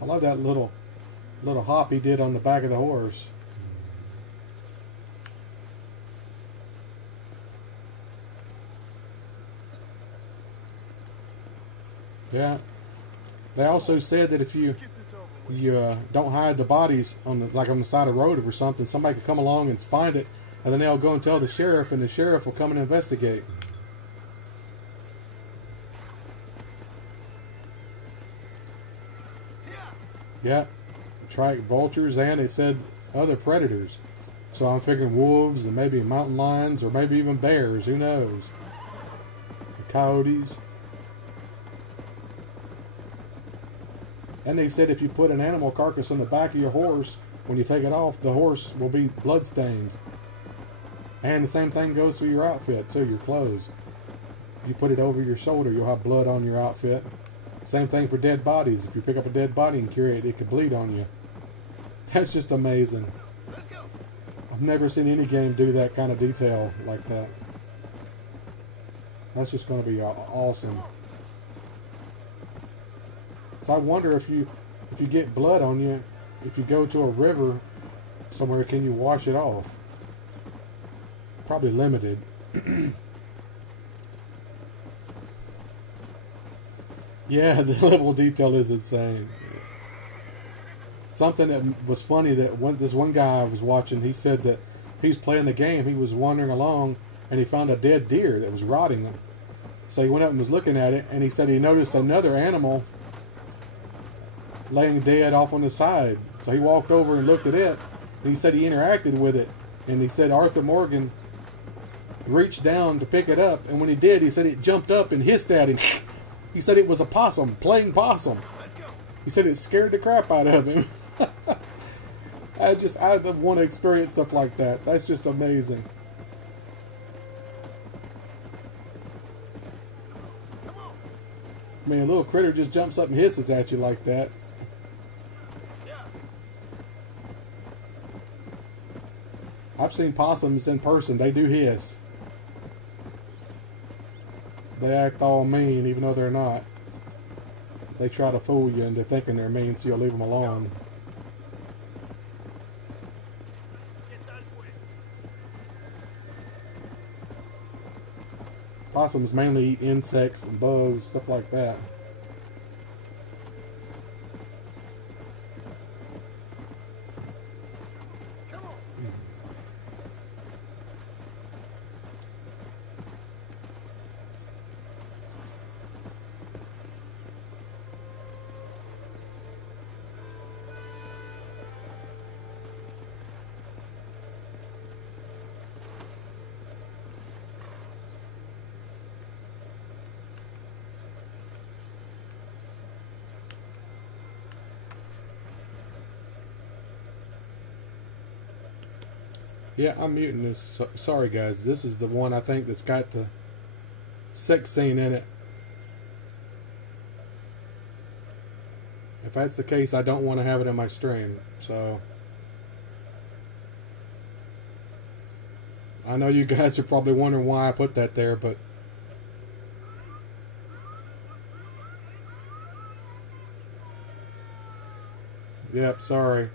I love that little hop he did on the back of the horse. Yeah. They also said that if you don't hide the bodies on the side of the road or something, somebody could come along and find it, and then they'll go and tell the sheriff, and the sheriff will come and investigate. Yeah, track vultures, and they said other predators. So I'm figuring wolves and maybe mountain lions or maybe even bears. Who knows? Coyotes. And they said if you put an animal carcass on the back of your horse, when you take it off, the horse will be bloodstained. And the same thing goes for your outfit too, your clothes. If you put it over your shoulder, you'll have blood on your outfit. Same thing for dead bodies. If you pick up a dead body and carry it, it could bleed on you. That's just amazing. I've never seen any game do that kind of detail like that. That's just going to be awesome. So I wonder if you get blood on you, if you go to a river somewhere, can you wash it off? Probably limited. Yeah, the level of detail is insane. Something that was funny that this one guy I was watching, he said that he was playing the game, he was wandering along, and he found a dead deer that was rotting him. So he went up and was looking at it, and he said he noticed another animal laying dead off on the side. So he walked over and looked at it, and he said he interacted with it. And he said Arthur Morgan reached down to pick it up, and when he did, he said it jumped up and hissed at him. He said it was a possum, playing possum. He said it scared the crap out of him. I want to experience stuff like that. That's just amazing. I mean, a little critter just jumps up and hisses at you like that. I've seen possums in person. They do hiss. They act all mean, even though they're not. They try to fool you into thinking they're mean, so you'll leave them alone. Possums mainly eat insects and bugs, stuff like that. Yeah, I'm muting this. Sorry, guys. This is the one I think that's got the sex scene in it. If that's the case, I don't want to have it in my stream. So I know you guys are probably wondering why I put that there, but yep, sorry.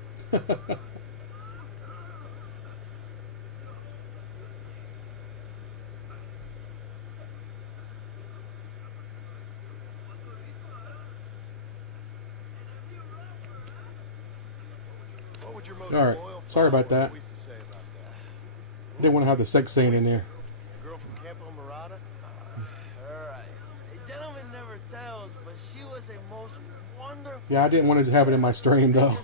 Alright, sorry about that. Didn't want to have the sex scene in there. Girl from Campo Mirada? Alright. A gentleman never tells, but she was a most wonderful... Yeah, I didn't want to have it in my stream, though.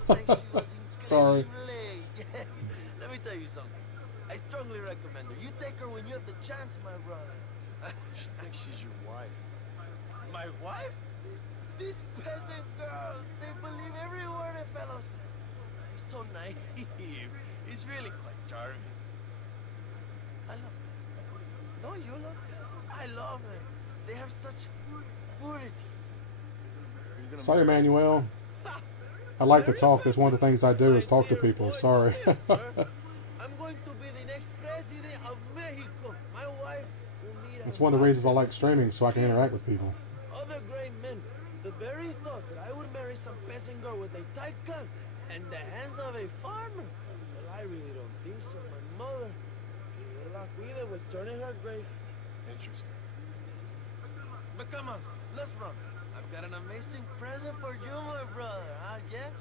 Sorry. Yeah. Let me tell you something. I strongly recommend her. You take her when you have the chance, my brother. She thinks she's your wife. My wife? These peasant girls, they believe every word a fellow says. He's so naive. He's really quite charming. I love peasants. Don't you love peasants? I love them. They have such purity. Sorry, Manuel. I like to talk. That's one of the things I do is talk to people. Sorry. I'm going to be the next president of Mexico. My wife will meet That's one of the reasons I like streaming, so I can interact with people. other great men. The very thought that I would marry some peasant girl with a tight gun and the hands of a farmer. Well, I really don't think so. My mother, La Cuida, would turn in her grave. Interesting. But come on, let's run. I've got an amazing present for you, my brother. Huh? Yes?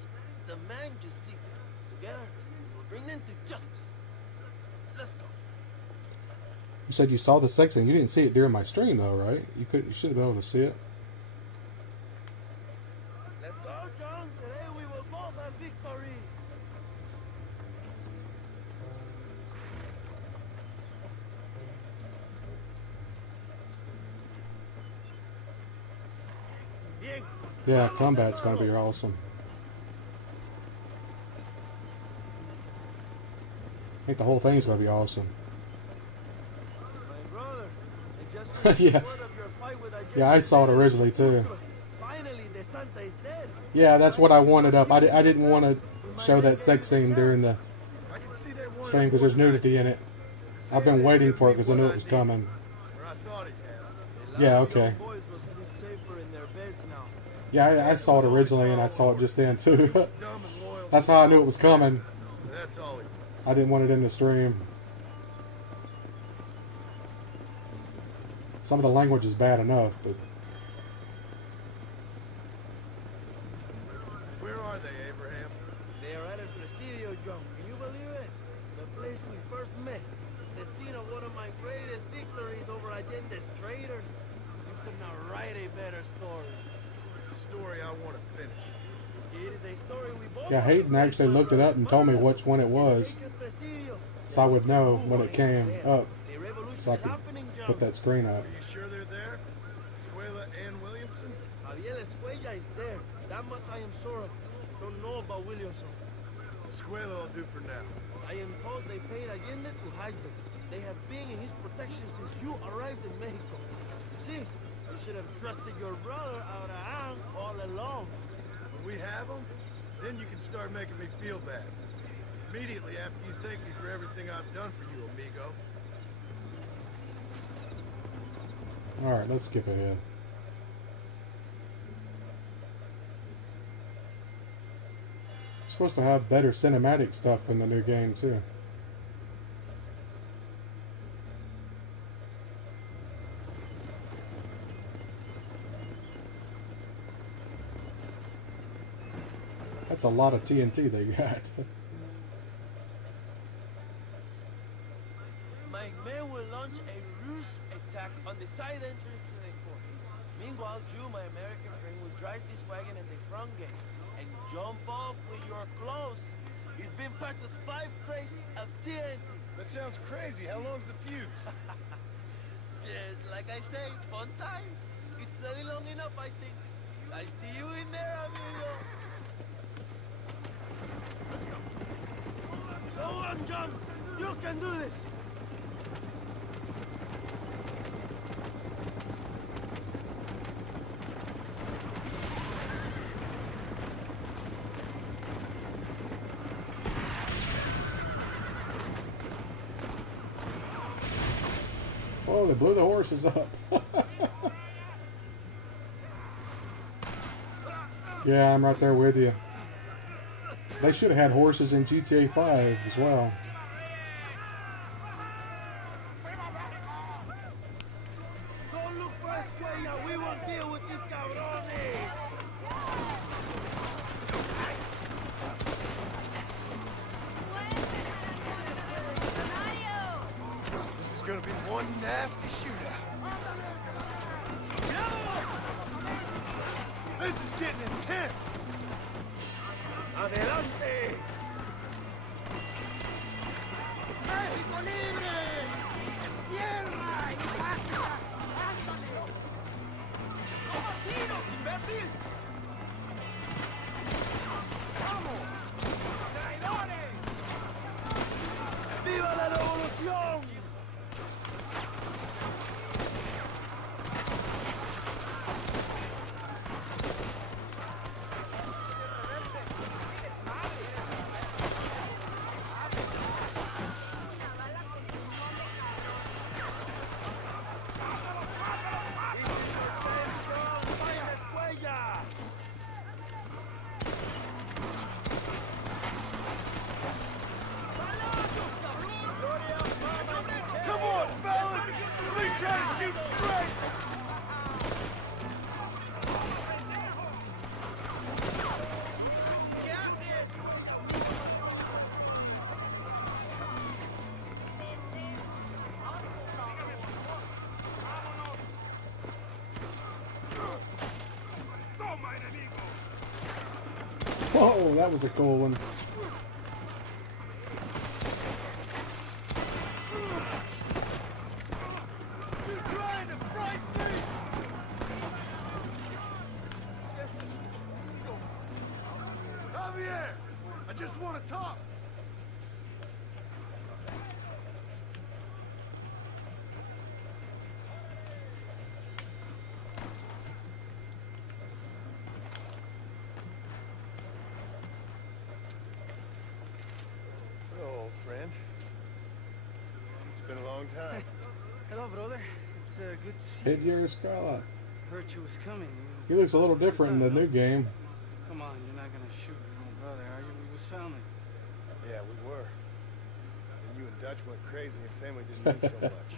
The man you seek. Together, we'll bring them to justice. Let's go. You said you saw the sex scene. You didn't see it during my stream, though, right? You couldn't. You should have been able to see it. Let's go, John. Today we will both have victory. Yeah, combat's gonna be awesome. I think the whole thing's gonna be awesome. My brother, I just Yeah. word of your fight with that Yeah, I saw it originally too. Finally, the Santa is dead. Yeah, that's what I wanted up. I didn't want to show that sex scene during the I can see they wanted stream because there's nudity in it. I've been waiting for it because I knew it was coming. where I thought he had. Yeah, okay. Boys will sleep safer in their beds now. Yeah, I saw it originally and I saw it just then too. Dumb and loyal. That's how I knew it was coming. That's all he. I didn't want it in the stream. Some of the language is bad enough, but better story. It's a story I want to finish. It is a story we both Yeah, Hayden actually looked it up and told me which one it was, so I would know when it came up, so I could put that screen up. Are you sure they're there? Escuela and Williamson? Javier Escuella is there. That much I am sure of. Don't know about Williamson. Escuela will do for now. I am told they paid Allende to hide them. They have been in his protection since you arrived in Mexico. You see, you should have trusted your brother Abraham all along. When we have them, then you can start making me feel bad. Immediately after you thank me for everything I've done for you, amigo. Alright, let's skip ahead. It's supposed to have better cinematic stuff in the new game, too. That's a lot of TNT they got. My men will launch a ruse attack on the side entrance to the fort. Meanwhile, you, my American friend, will drive this wagon in the front gate and jump off with your clothes. It's been packed with 5 crates of TNT. That sounds crazy. How long's the fuse? Yes, like I say, fun times. It's plenty long enough, I think. I see you in there, amigo. Let's go. Go on, John. You can do this. Oh, they blew the horses up. Yeah, I'm right there with you. They should have had horses in GTA 5 as well. Don't look for Escuella. We will deal with these cabrones. This is gonna be one nasty shootout. This is getting intense. Adelante. México libre. Empieza y pasa. ¡Tiros, imbécil! ¡Vamos! ¡Traidores! ¡Viva la revolución! Come on, fellas. At least try to shoot straight. ¿Qué haces? ¡Toma, enemigo! Whoa, that was a cool one. You trying to frighten me? Javier, I just want to talk. Hello, old friend. It's been a long time. Hello, brother. It's good to see you. Hit your Scala. Heard you was coming. He looks a little different in the new game. Come on, you're not gonna shoot your own brother, are you? We was family. Yeah, we were. And you and Dutch went crazy and family didn't mean so much.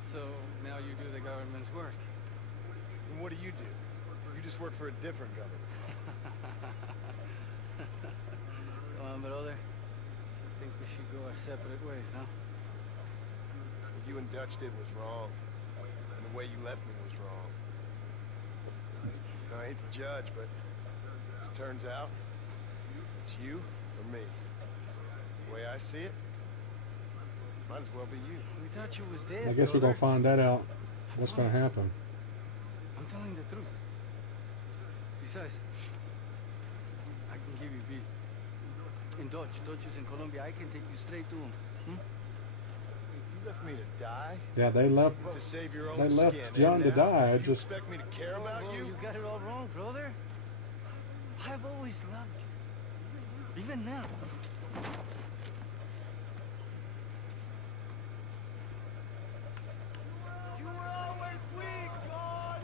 So now you do the government's work. And what do? You just work for a different government. Come on, brother. I think we should go our separate ways, huh? What you and Dutch did was wrong. And the way you left me was wrong. I hate to judge, but as it turns out, it's you or me. The way I see it, might as well be you. We thought you was dead. I guess we're brother. gonna find that out. What's gonna happen? I'm telling the truth. Besides, I can give you beat. In Dutch is in Colombia. I can take you straight to him. You left me to die? Yeah, they left. To save your own They left skin, John and to now die. I you just expect me to care about Whoa, you? You got it all wrong, brother. I've always loved you. Even now. You were always weak, God!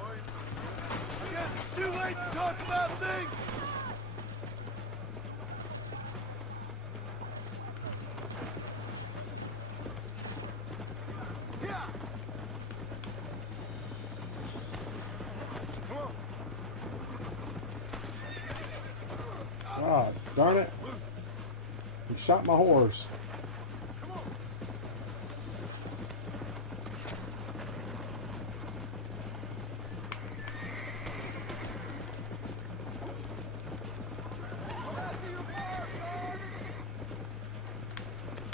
I guess it's too late to talk about things! Yeah! Come on! ah, darn it! You shot my horse. Come on!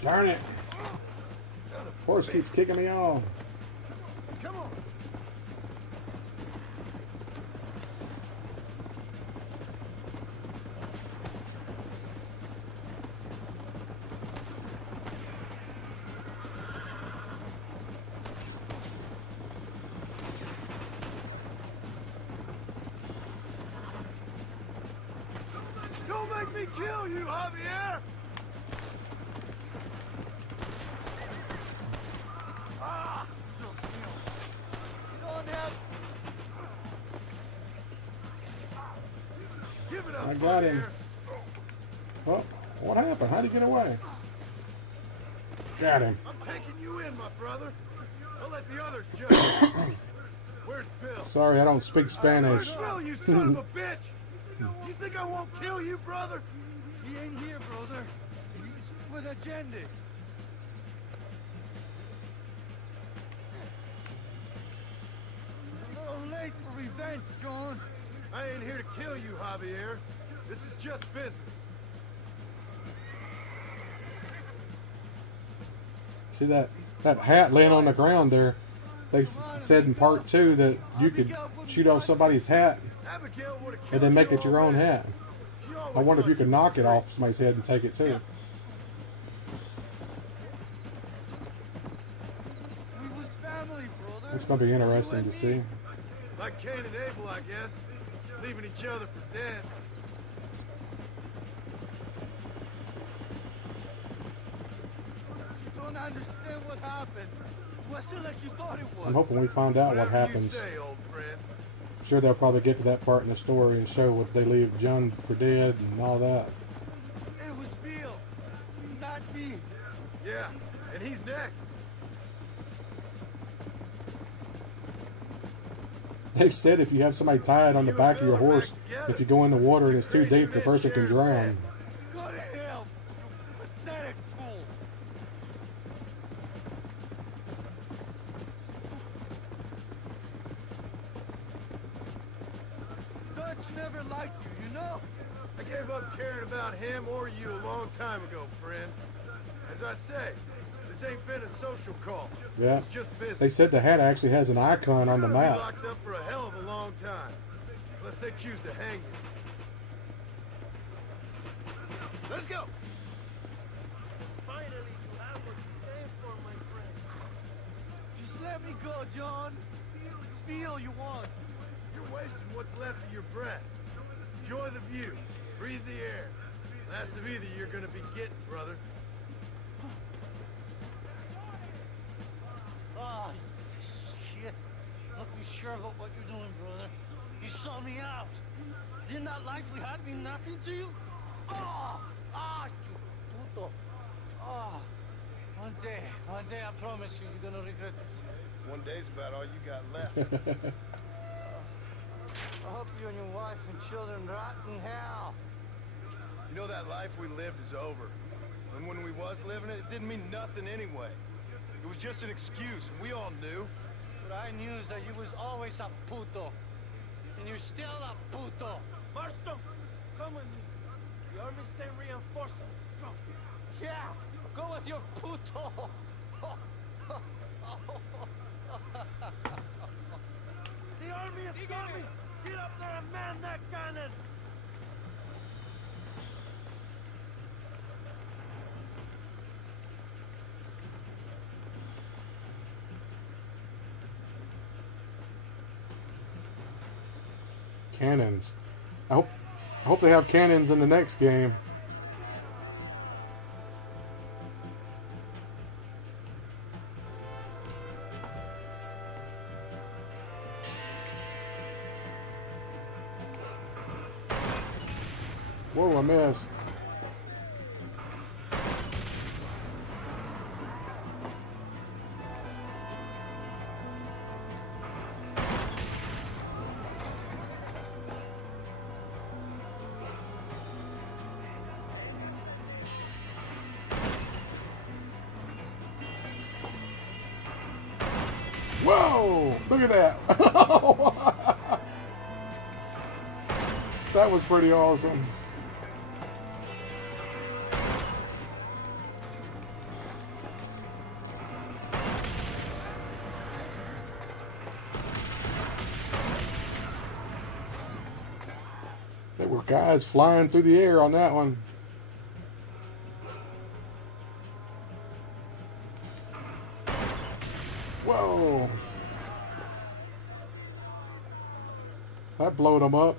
Darn it! Horse keeps kicking me off. Come on! Don't make me kill you, Javier! Ah! You don't have... Give it up, I got him. Javier. Oh, what happened? How'd he get away? Got him. I'm taking you in, my brother. I'll let the others judge. Where's Bill? Sorry, I don't speak Spanish. Where's Bill, you son of a bitch? You think I won't kill you, brother? He ain't here, brother. He's with agenda. It's a little late for revenge, John. I ain't here to kill you, Javier. This is just business. See that hat laying on the ground there? They said in part 2 that you could shoot off somebody's hat Abigail would have and killed then make you it your own already. hat. She always I wonder if you let could knock it off somebody's head and take it too. We was family, brother. It's going to be interesting to see. Like Cain and Abel, I guess. Leaving each other for dead. You don't understand what happened. It wasn't like you thought it was. I'm hoping we find out what Whatever happens. you say, old friend. I'm sure they'll probably get to that part in the story and show what they leave John for dead and all that. It was Bill, not me. Yeah, and he's next. They've said if you have somebody tied on the back of your horse, if you go in the water and it's too deep, the person can drown. Go to hell, you pathetic fool. Dutch never liked you, you know? I gave up caring about him or you a long time ago, friend. As I say, this ain't been a social call. Yeah. It's just business. They said the hat actually has an icon on the You're gonna be map. locked up for a hell of a long time. Unless they choose to hang you. Let's go! Finally, you have what you came for, my friend. Just let me go, John. It's Bill you want. You're wasting what's left of your breath. Enjoy the view. Breathe the air. Last of either you're gonna be getting, brother. Ah, shit. Look, be sure about what you're doing, brother. You sold me out. Didn't that life we had mean nothing to you? You puto. One day, I promise you, you're gonna regret this. One day's about all you got left. I hope you and your wife and children rot in hell. You know that life we lived is over. And when we was living it, it didn't mean nothing anyway. It was just an excuse, and we all knew. What I knew is that you was always a puto. And you're still a puto. Marston, come with me. The army sent reinforcements. Go. Yeah, go with your puto. The army is coming. Get up there and man that cannon. Cannons. I hope they have cannons in the next game. Whoa, I missed. Whoa! Look at that! That was pretty awesome. There were guys flying through the air on that one. Whoa! That blowed them up.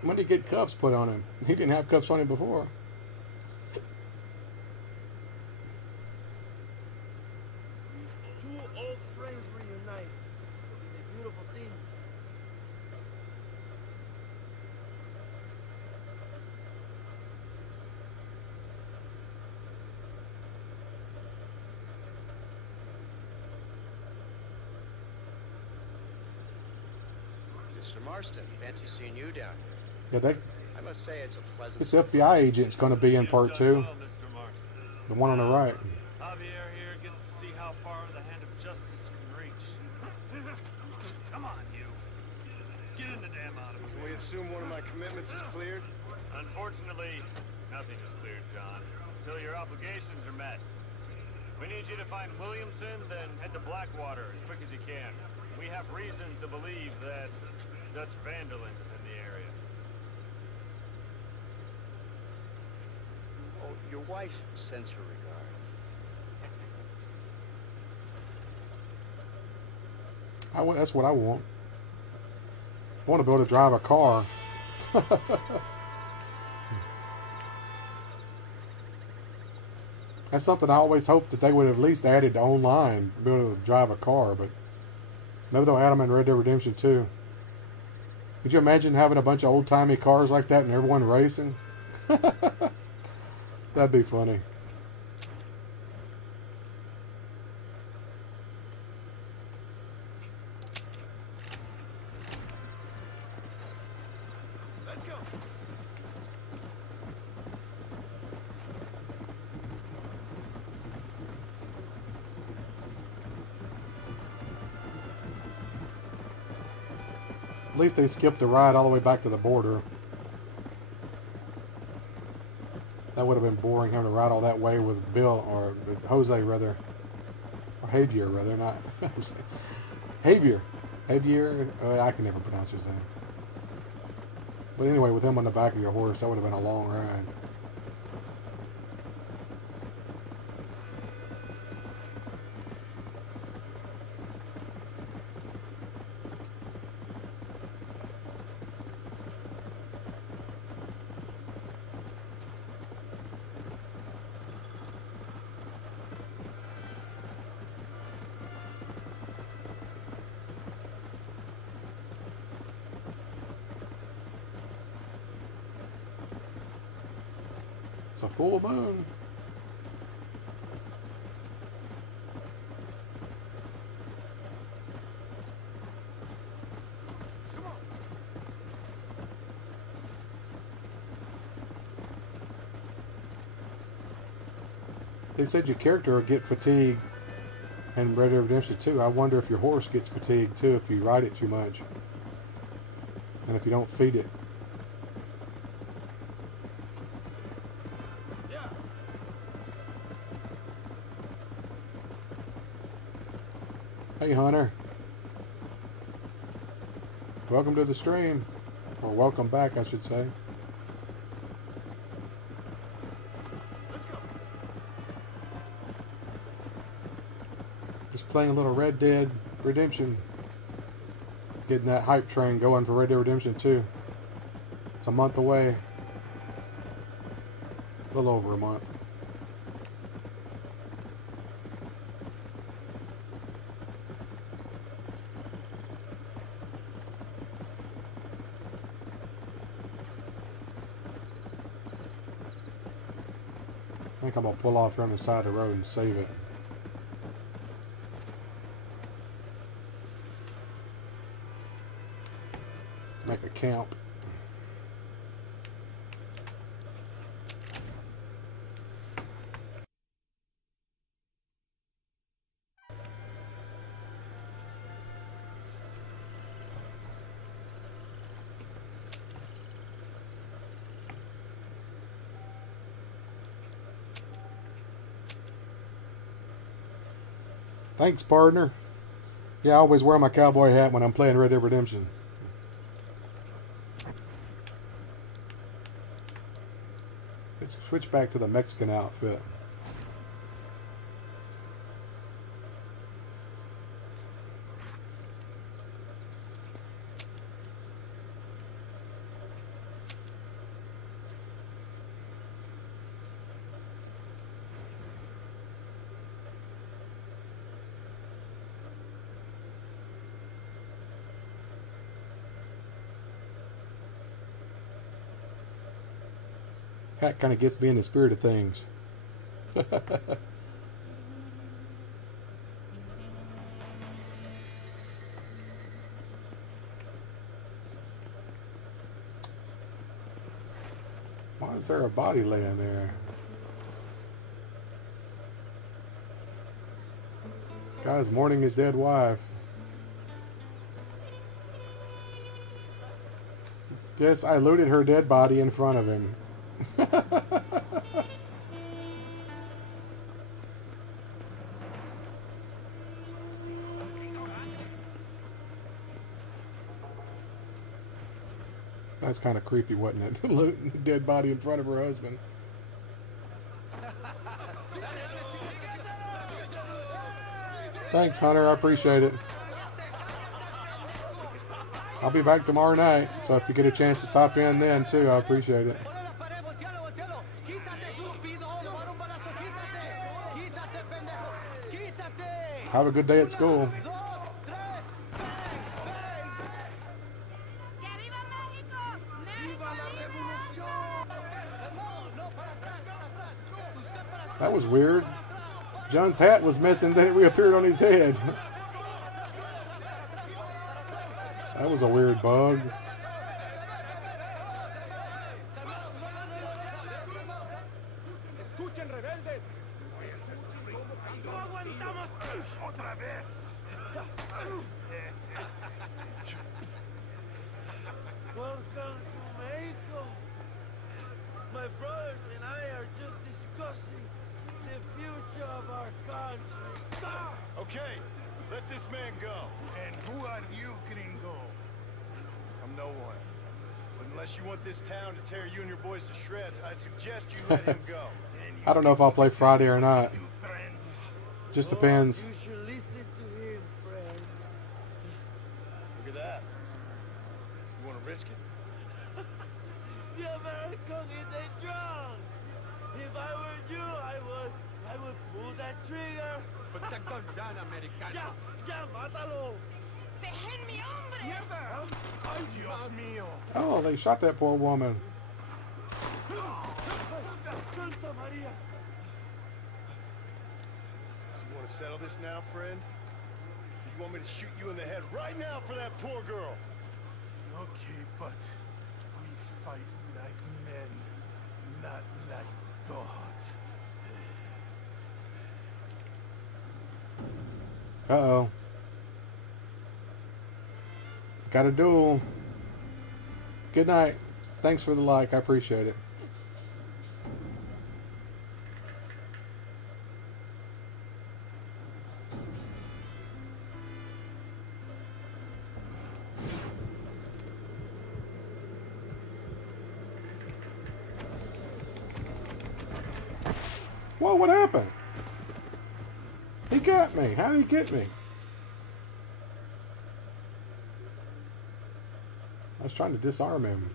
When did he get cuffs put on him? He didn't have cuffs on him before. Two old friends reunite. It's a beautiful thing. Mr. Marston, fancy seeing you down here. Yeah, I must say it's a pleasant... this FBI agent's going to be in part 2. The one on the right. Javier here gets to see how far the hand of justice can reach. Come on, you. Get in the damn automobile. Can we assume one of my commitments is cleared? Unfortunately, nothing is cleared, John, until your obligations are met. We need you to find Williamson, then head to Blackwater as quick as you can. We have reason to believe that Dutch Vanderland is in the area. Oh, your wife sends her regards. That's what I want. I want to be able to drive a car. That's something I always hoped that they would have at least added online, to be able to drive a car, but maybe they'll add them in Red Dead Redemption 2. Could you imagine having a bunch of old-timey cars like that and everyone racing? That'd be funny. Let's go. At least they skipped the ride all the way back to the border. That would have been boring having to ride all that way with Bill, or Jose rather. Or Javier rather, not Jose. Javier. Javier, I can never pronounce his name. But anyway, with him on the back of your horse, that would have been a long ride. It's a full moon. They said your character will get fatigued in Red Dead Redemption 2. I wonder if your horse gets fatigued too if you ride it too much. And if you don't feed it. Yeah. Hey Hunter. Welcome to the stream. Or welcome back, I should say. Just playing a little Red Dead Redemption. Getting that hype train going for Red Dead Redemption 2. It's a month away. A little over a month. I think I'm going to pull off from the side of the road and save it. Make a camp. Thanks, partner. Yeah, I always wear my cowboy hat when I'm playing Red Dead Redemption. Let's switch back to the Mexican outfit. Hat kind of gets me in the spirit of things. Why is there a body laying there? Guy's mourning his dead wife. Guess I looted her dead body in front of him. That's kind of creepy, wasn't it? Looting a dead body in front of her husband. Thanks, Hunter. I appreciate it. I'll be back tomorrow night, so if you get a chance to stop in then too, I appreciate it. Have a good day at school. That was weird. John's hat was missing, then it reappeared on his head. That was a weird bug. Welcome to Mexico. My brothers and I are just discussing the future of our country. Okay, let this man go. And who are you, gringo? I'm no one. But unless you want this town to tear you and your boys to shreds, I suggest you let him go. I don't know if I'll play Friday or not. Just depends. You should listen to him, friend. Look at that. You want to risk it? The American is a drunk. If I were you, I would pull that trigger. But that gun down, Americano. Ya, mátalo. ¡Déjenme, hombre! Ay, Dios mío. Oh, they shot that poor woman. Santa Maria! So you want to settle this now, friend? You want me to shoot you in the head right now for that poor girl? Okay, but we fight like men, not like dogs. Uh-oh. Got a duel. Good night. Thanks for the like. I appreciate it. Whoa, what happened? He got me. How did he get me? I was trying to disarm him.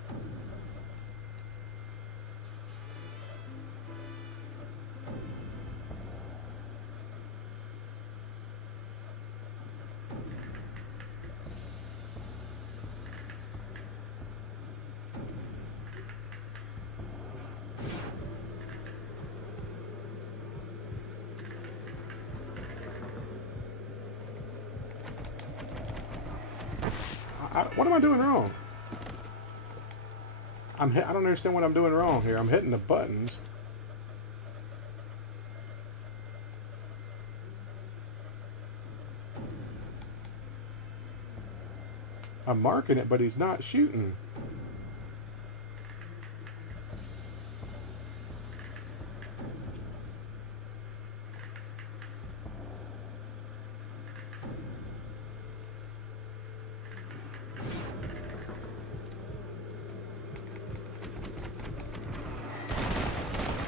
What am I doing wrong? I don't understand what I'm doing wrong here. I'm hitting the buttons. I'm marking it, but he's not shooting.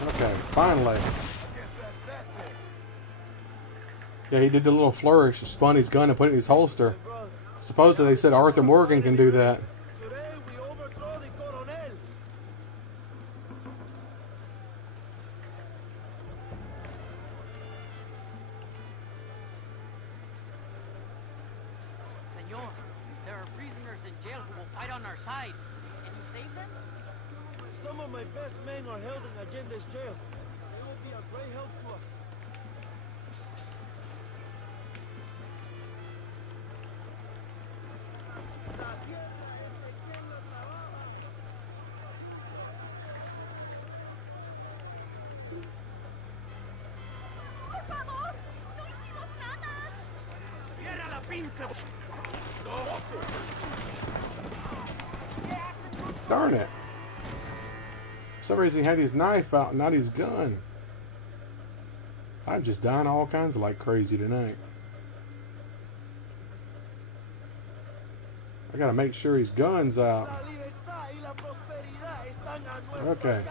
Okay, finally. Yeah, he did the little flourish, spun his gun and put it in his holster. Supposedly they said Arthur Morgan can do that. Today we overthrow the Coronel. Senor, there are prisoners in jail who will fight on our side. Can you save them? Some of my best men are held in Allende's jail. They will be a great help to us. Darn it. For some reason he had his knife out, not his gun. I'm just dying all kinds of like crazy tonight. I gotta make sure his gun's out. Okay.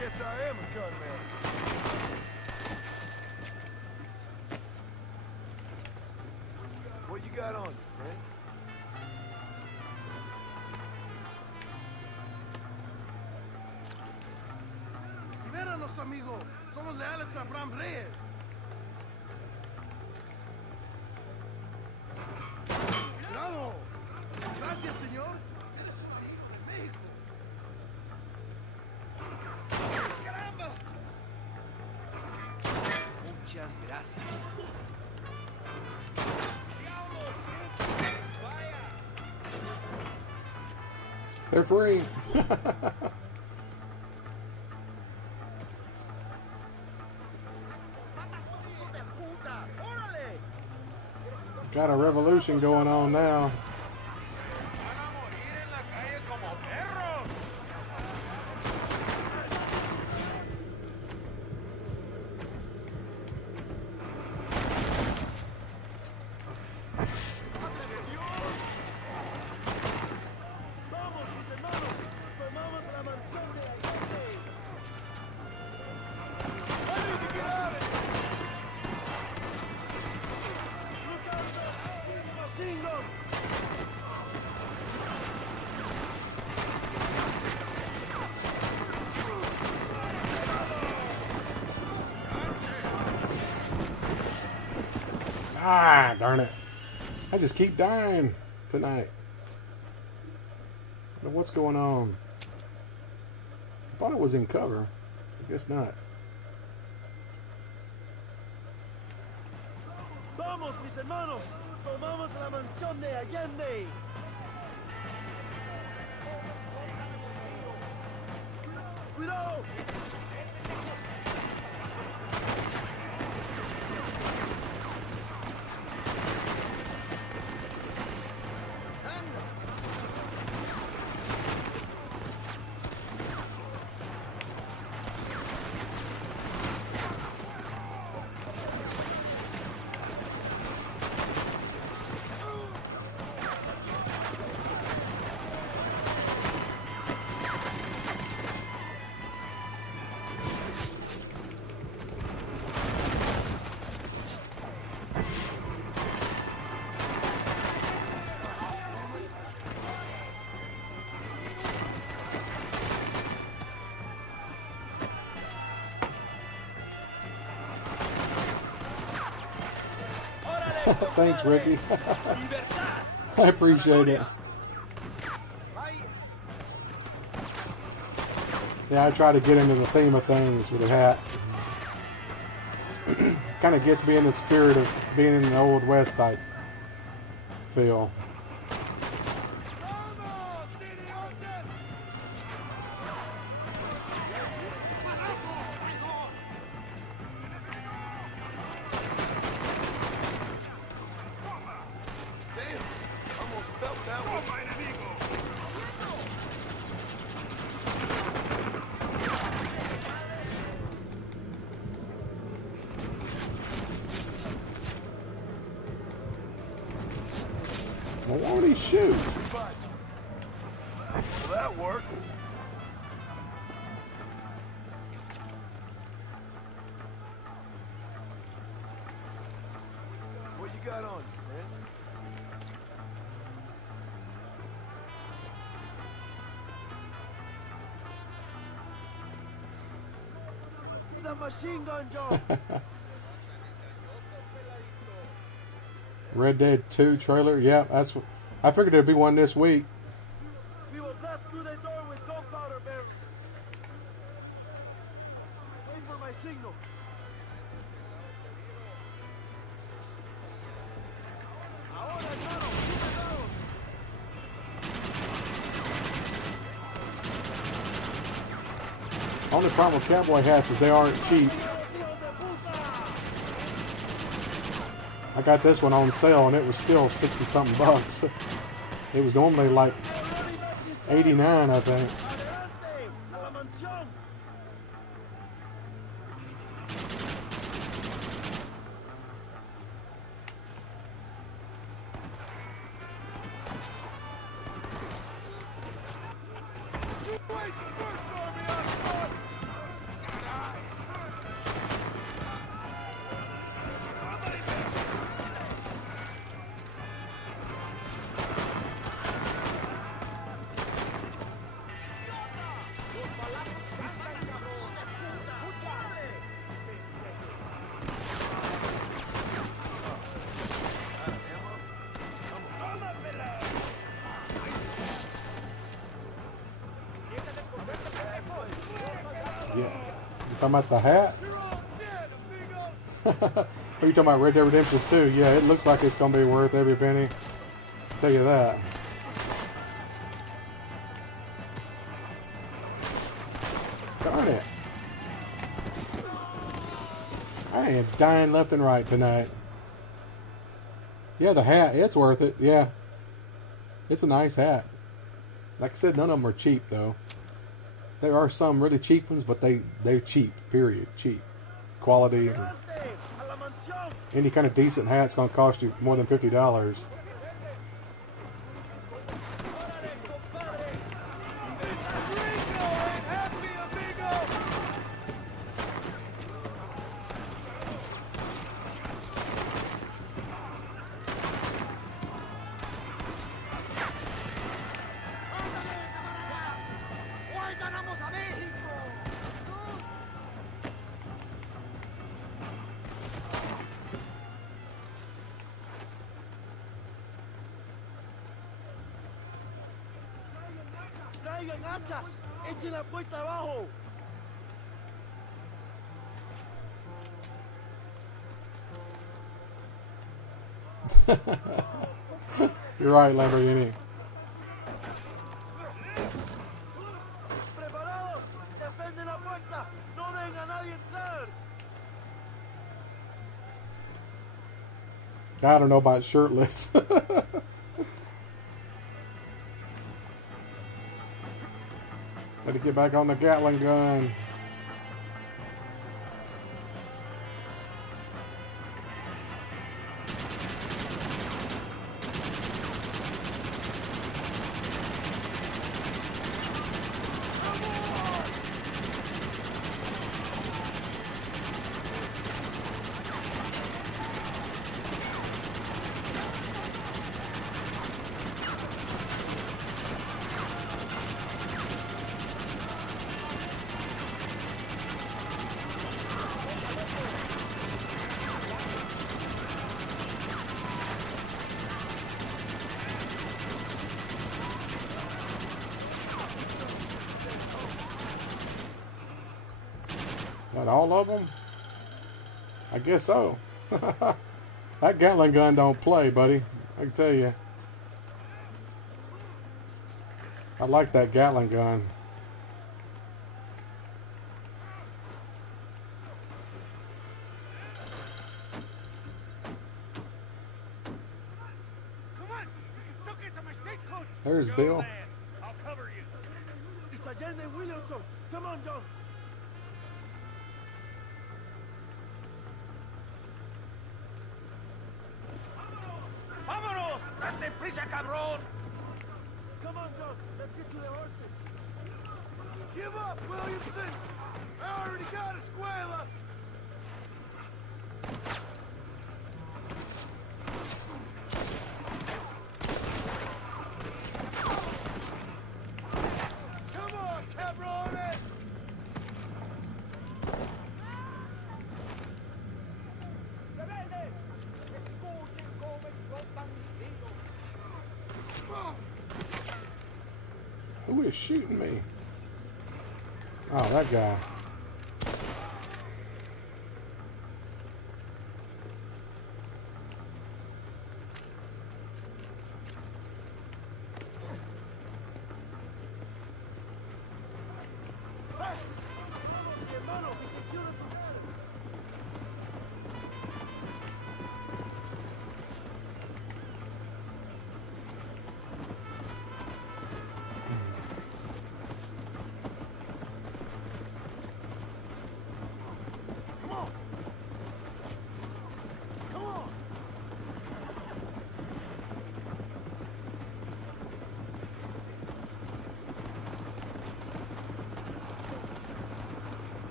Guess I am a gunman. What you got on you, friend? amigo. Somos leales a Abraham Reyes. Cuidado. Gracias, señor. Eres un amigo de México. ¡Caramba! Muchas gracias. They're free. Got a revolution going on now. Ah, darn it. I just keep dying tonight. I don't know what's going on. I thought it was in cover. I guess not. Vamos, mis hermanos. Tomamos la mansión de Allende. Cuidado. Thanks, Ricky. I appreciate it. Yeah, I try to get into the theme of things with a hat. Kind of gets me in the spirit of being in the Old West type feel. Well, why would he shoot? Will that work? What you got on, friend? The machine gun, Joe. Red Dead 2 trailer. Yeah, that's what I figured there'd be one this week. We will blast through the door with gunpowder barrels. Wait for my signal. Ahora, hermano, Only problem with cowboy hats is they aren't cheap. I got this one on sale and it was still 60 something bucks. It was normally like 89, I think. Talking about the hat? Are you talking about Red Dead Redemption 2? Yeah, it looks like it's going to be worth every penny. I'll tell you that. Darn it. I am dying left and right tonight. Yeah, the hat, it's worth it. Yeah. It's a nice hat. Like I said, none of them are cheap, though. There are some really cheap ones, but they're cheap, period. Cheap. Quality. And any kind of decent hat's going to cost you more than $50. Traigan hachas, echen la puerta abajo. You're right, Lamborghini. Preparados, defienden la puerta, no dejen a nadie entrar. I don't know about shirtless. Got to get back on the Gatling gun. Not all of them? I guess so. That Gatling gun don't play, buddy. I can tell you. I like that Gatling gun. There's Bill. I'll cover you. It's Allende Williamson. Come on, John. ¡Vámonos! ¡Date prisa, cabrón! Come on, John. Let's get to the horses. Give up, Williamson. I already got a Escuela. Come on, cabrones. Who is shooting me? Oh, that guy.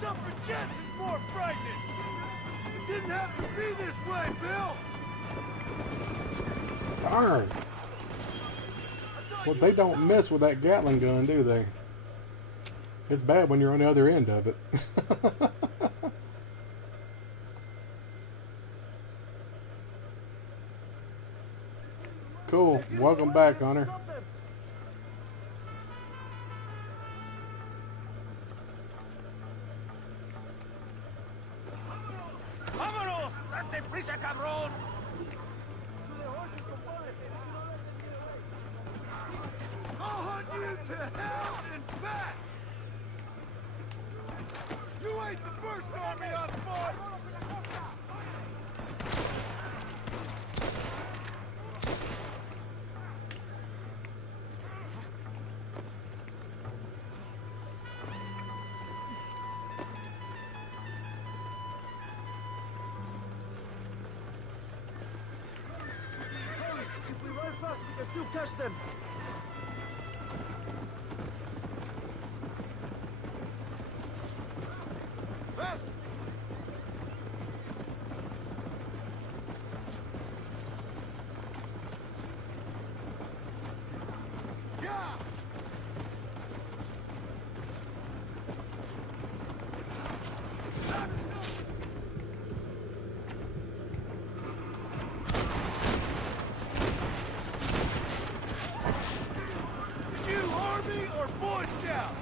Suffragettes is more frightening. It didn't have to be this way, Bill. Darn. Well, they don't mess with that Gatling gun, do they? It's bad when you're on the other end of it. welcome back, Hunter. ¡Vámonos! ¡Date prisa, cabrón! I'll hunt you to hell and back! You ain't the first army I've fought! If we run fast, we can still catch them. Fast! Yeah! You Army or Boy Scout?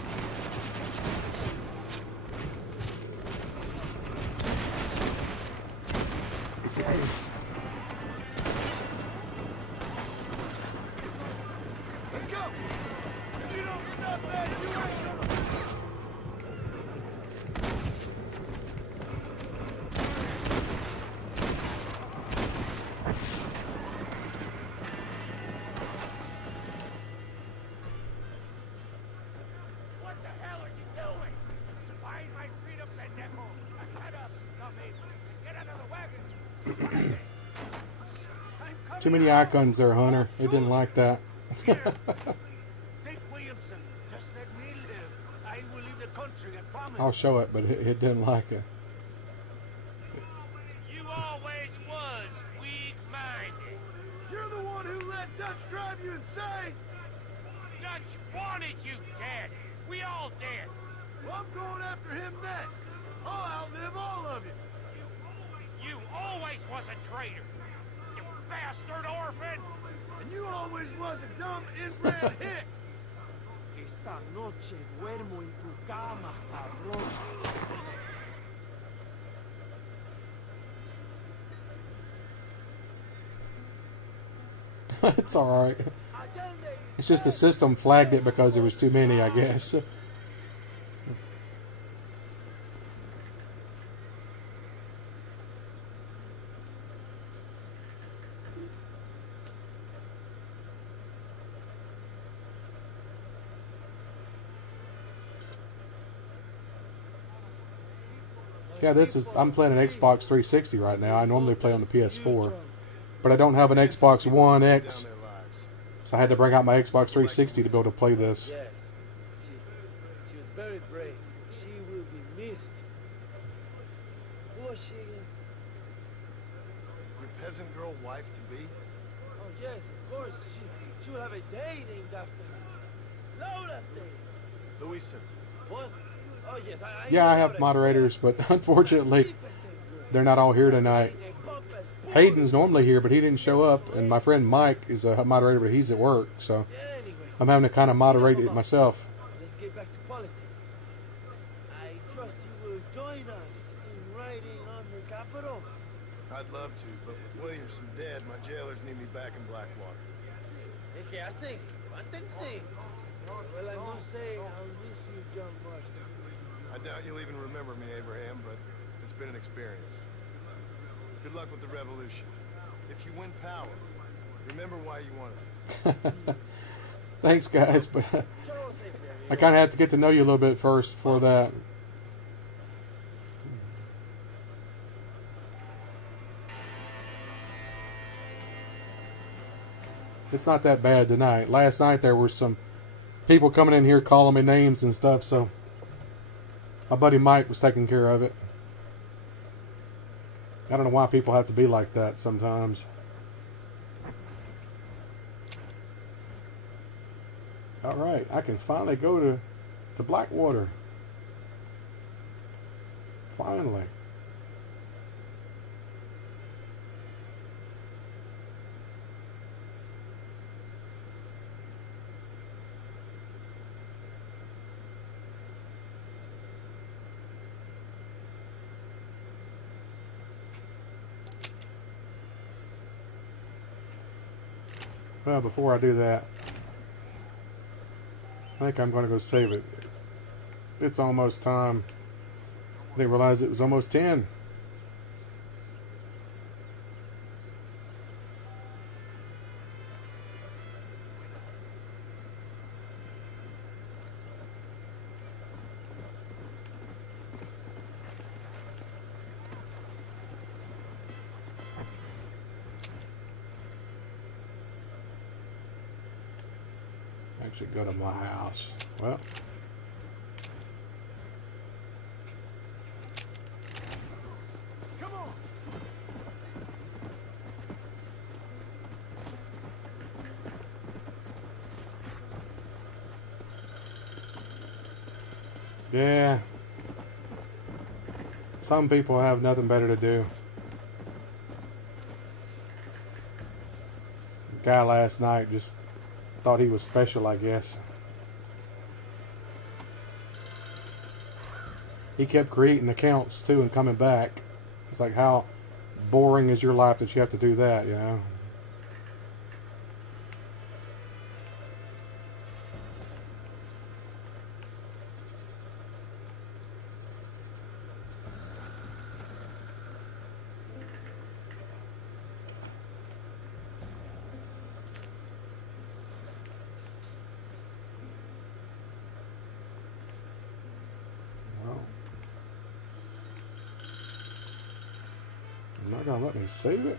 Let's go! If you don't stop that, you ain't gonna... What the hell are you doing? Find my freedom, pendejo! Shut up, dummy! Get out of the wagon! Too many icons there, Hunter. They didn't like that. Take Williamson. Just let me live. I will leave the country, I promise. I'll show it, but it didn't like it. You always was weak-minded. You're the one who let Dutch drive you insane! Dutch wanted you dead. We all dead. Well, I'm going after him next. I'll outlive all of you. You always was a traitor. You bastard orphan. And you always was a dumb inbred hick. Esta noche duermo en tu cama, cabrón. It's alright. It's just the system flagged it because there was too many, I guess. Yeah, I'm playing an Xbox 360 right now. I normally play on the PS4, but I don't have an Xbox One X, so I had to bring out my Xbox 360 to be able to play this. Yes. She was very brave. She will be missed. Who was she again? Your peasant girl wife to be? Oh, yes, of course. She will have a day named after her. Laura's Day. Louisa. What? Oh, yes, Yeah, I have moderators, but unfortunately, they're not all here tonight. Hayden's normally here, but he didn't show up, and my friend Mike is a moderator, but he's at work, so I'm having to kind of moderate it myself. Let's get back to politics. I trust you will join us in riding on the Capitol. I'd love to, but with Williamson dead, my jailers need me back in Blackwater. ¿Qué hacen? Levántense. Well, I must say, I'll miss you, John Marston. I doubt you'll even remember me, Abraham, but it's been an experience. Good luck with the revolution. If you win power, remember why you wanted it. Thanks, guys, but I kind of have to get to know you a little bit first for that. It's not that bad tonight. Last night there were some people coming in here calling me names and stuff, so my buddy Mike was taking care of it. I don't know why people have to be like that sometimes. Alright, I can finally go to Blackwater. Finally. Well, before I do that, I think I'm going to go save it. It's almost time. I didn't realize it was almost 10. Actually go to my house. Well, Come on. yeah. Some people have nothing better to do. The guy last night just thought he was special, I guess. He kept creating accounts too and coming back. It's like, how boring is your life that you have to do that, you know? Not gonna let me save it.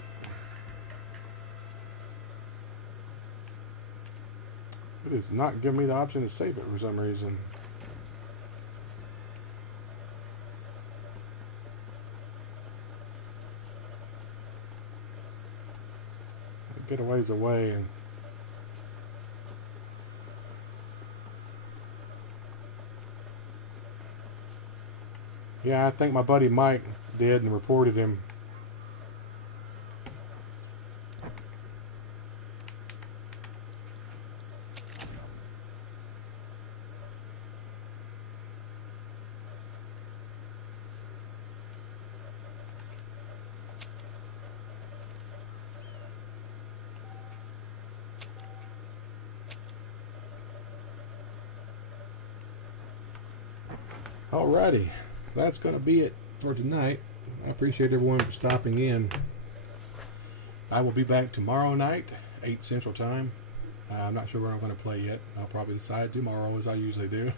It is not giving me the option to save it for some reason. I get a ways away and yeah, I think my buddy Mike did and reported him. Alrighty, that's going to be it for tonight. I appreciate everyone for stopping in. I will be back tomorrow night, 8 Central Time. I'm not sure where I'm going to play yet. I'll probably decide tomorrow as I usually do.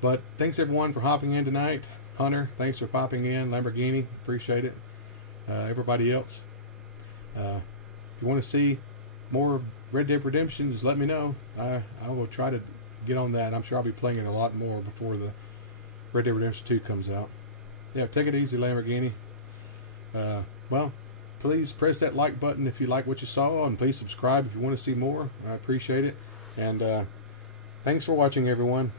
But thanks everyone for hopping in tonight. Hunter, thanks for popping in. Lamborghini, appreciate it. Everybody else. If you want to see more Red Dead Redemption, just let me know. I will try to get on that. I'm sure I'll be playing it a lot more before the Red Dead Redemption 2 comes out. Yeah, take it easy, Lamborghini. Well, please press that like button if you like what you saw, and please subscribe if you want to see more. I appreciate it. And thanks for watching, everyone.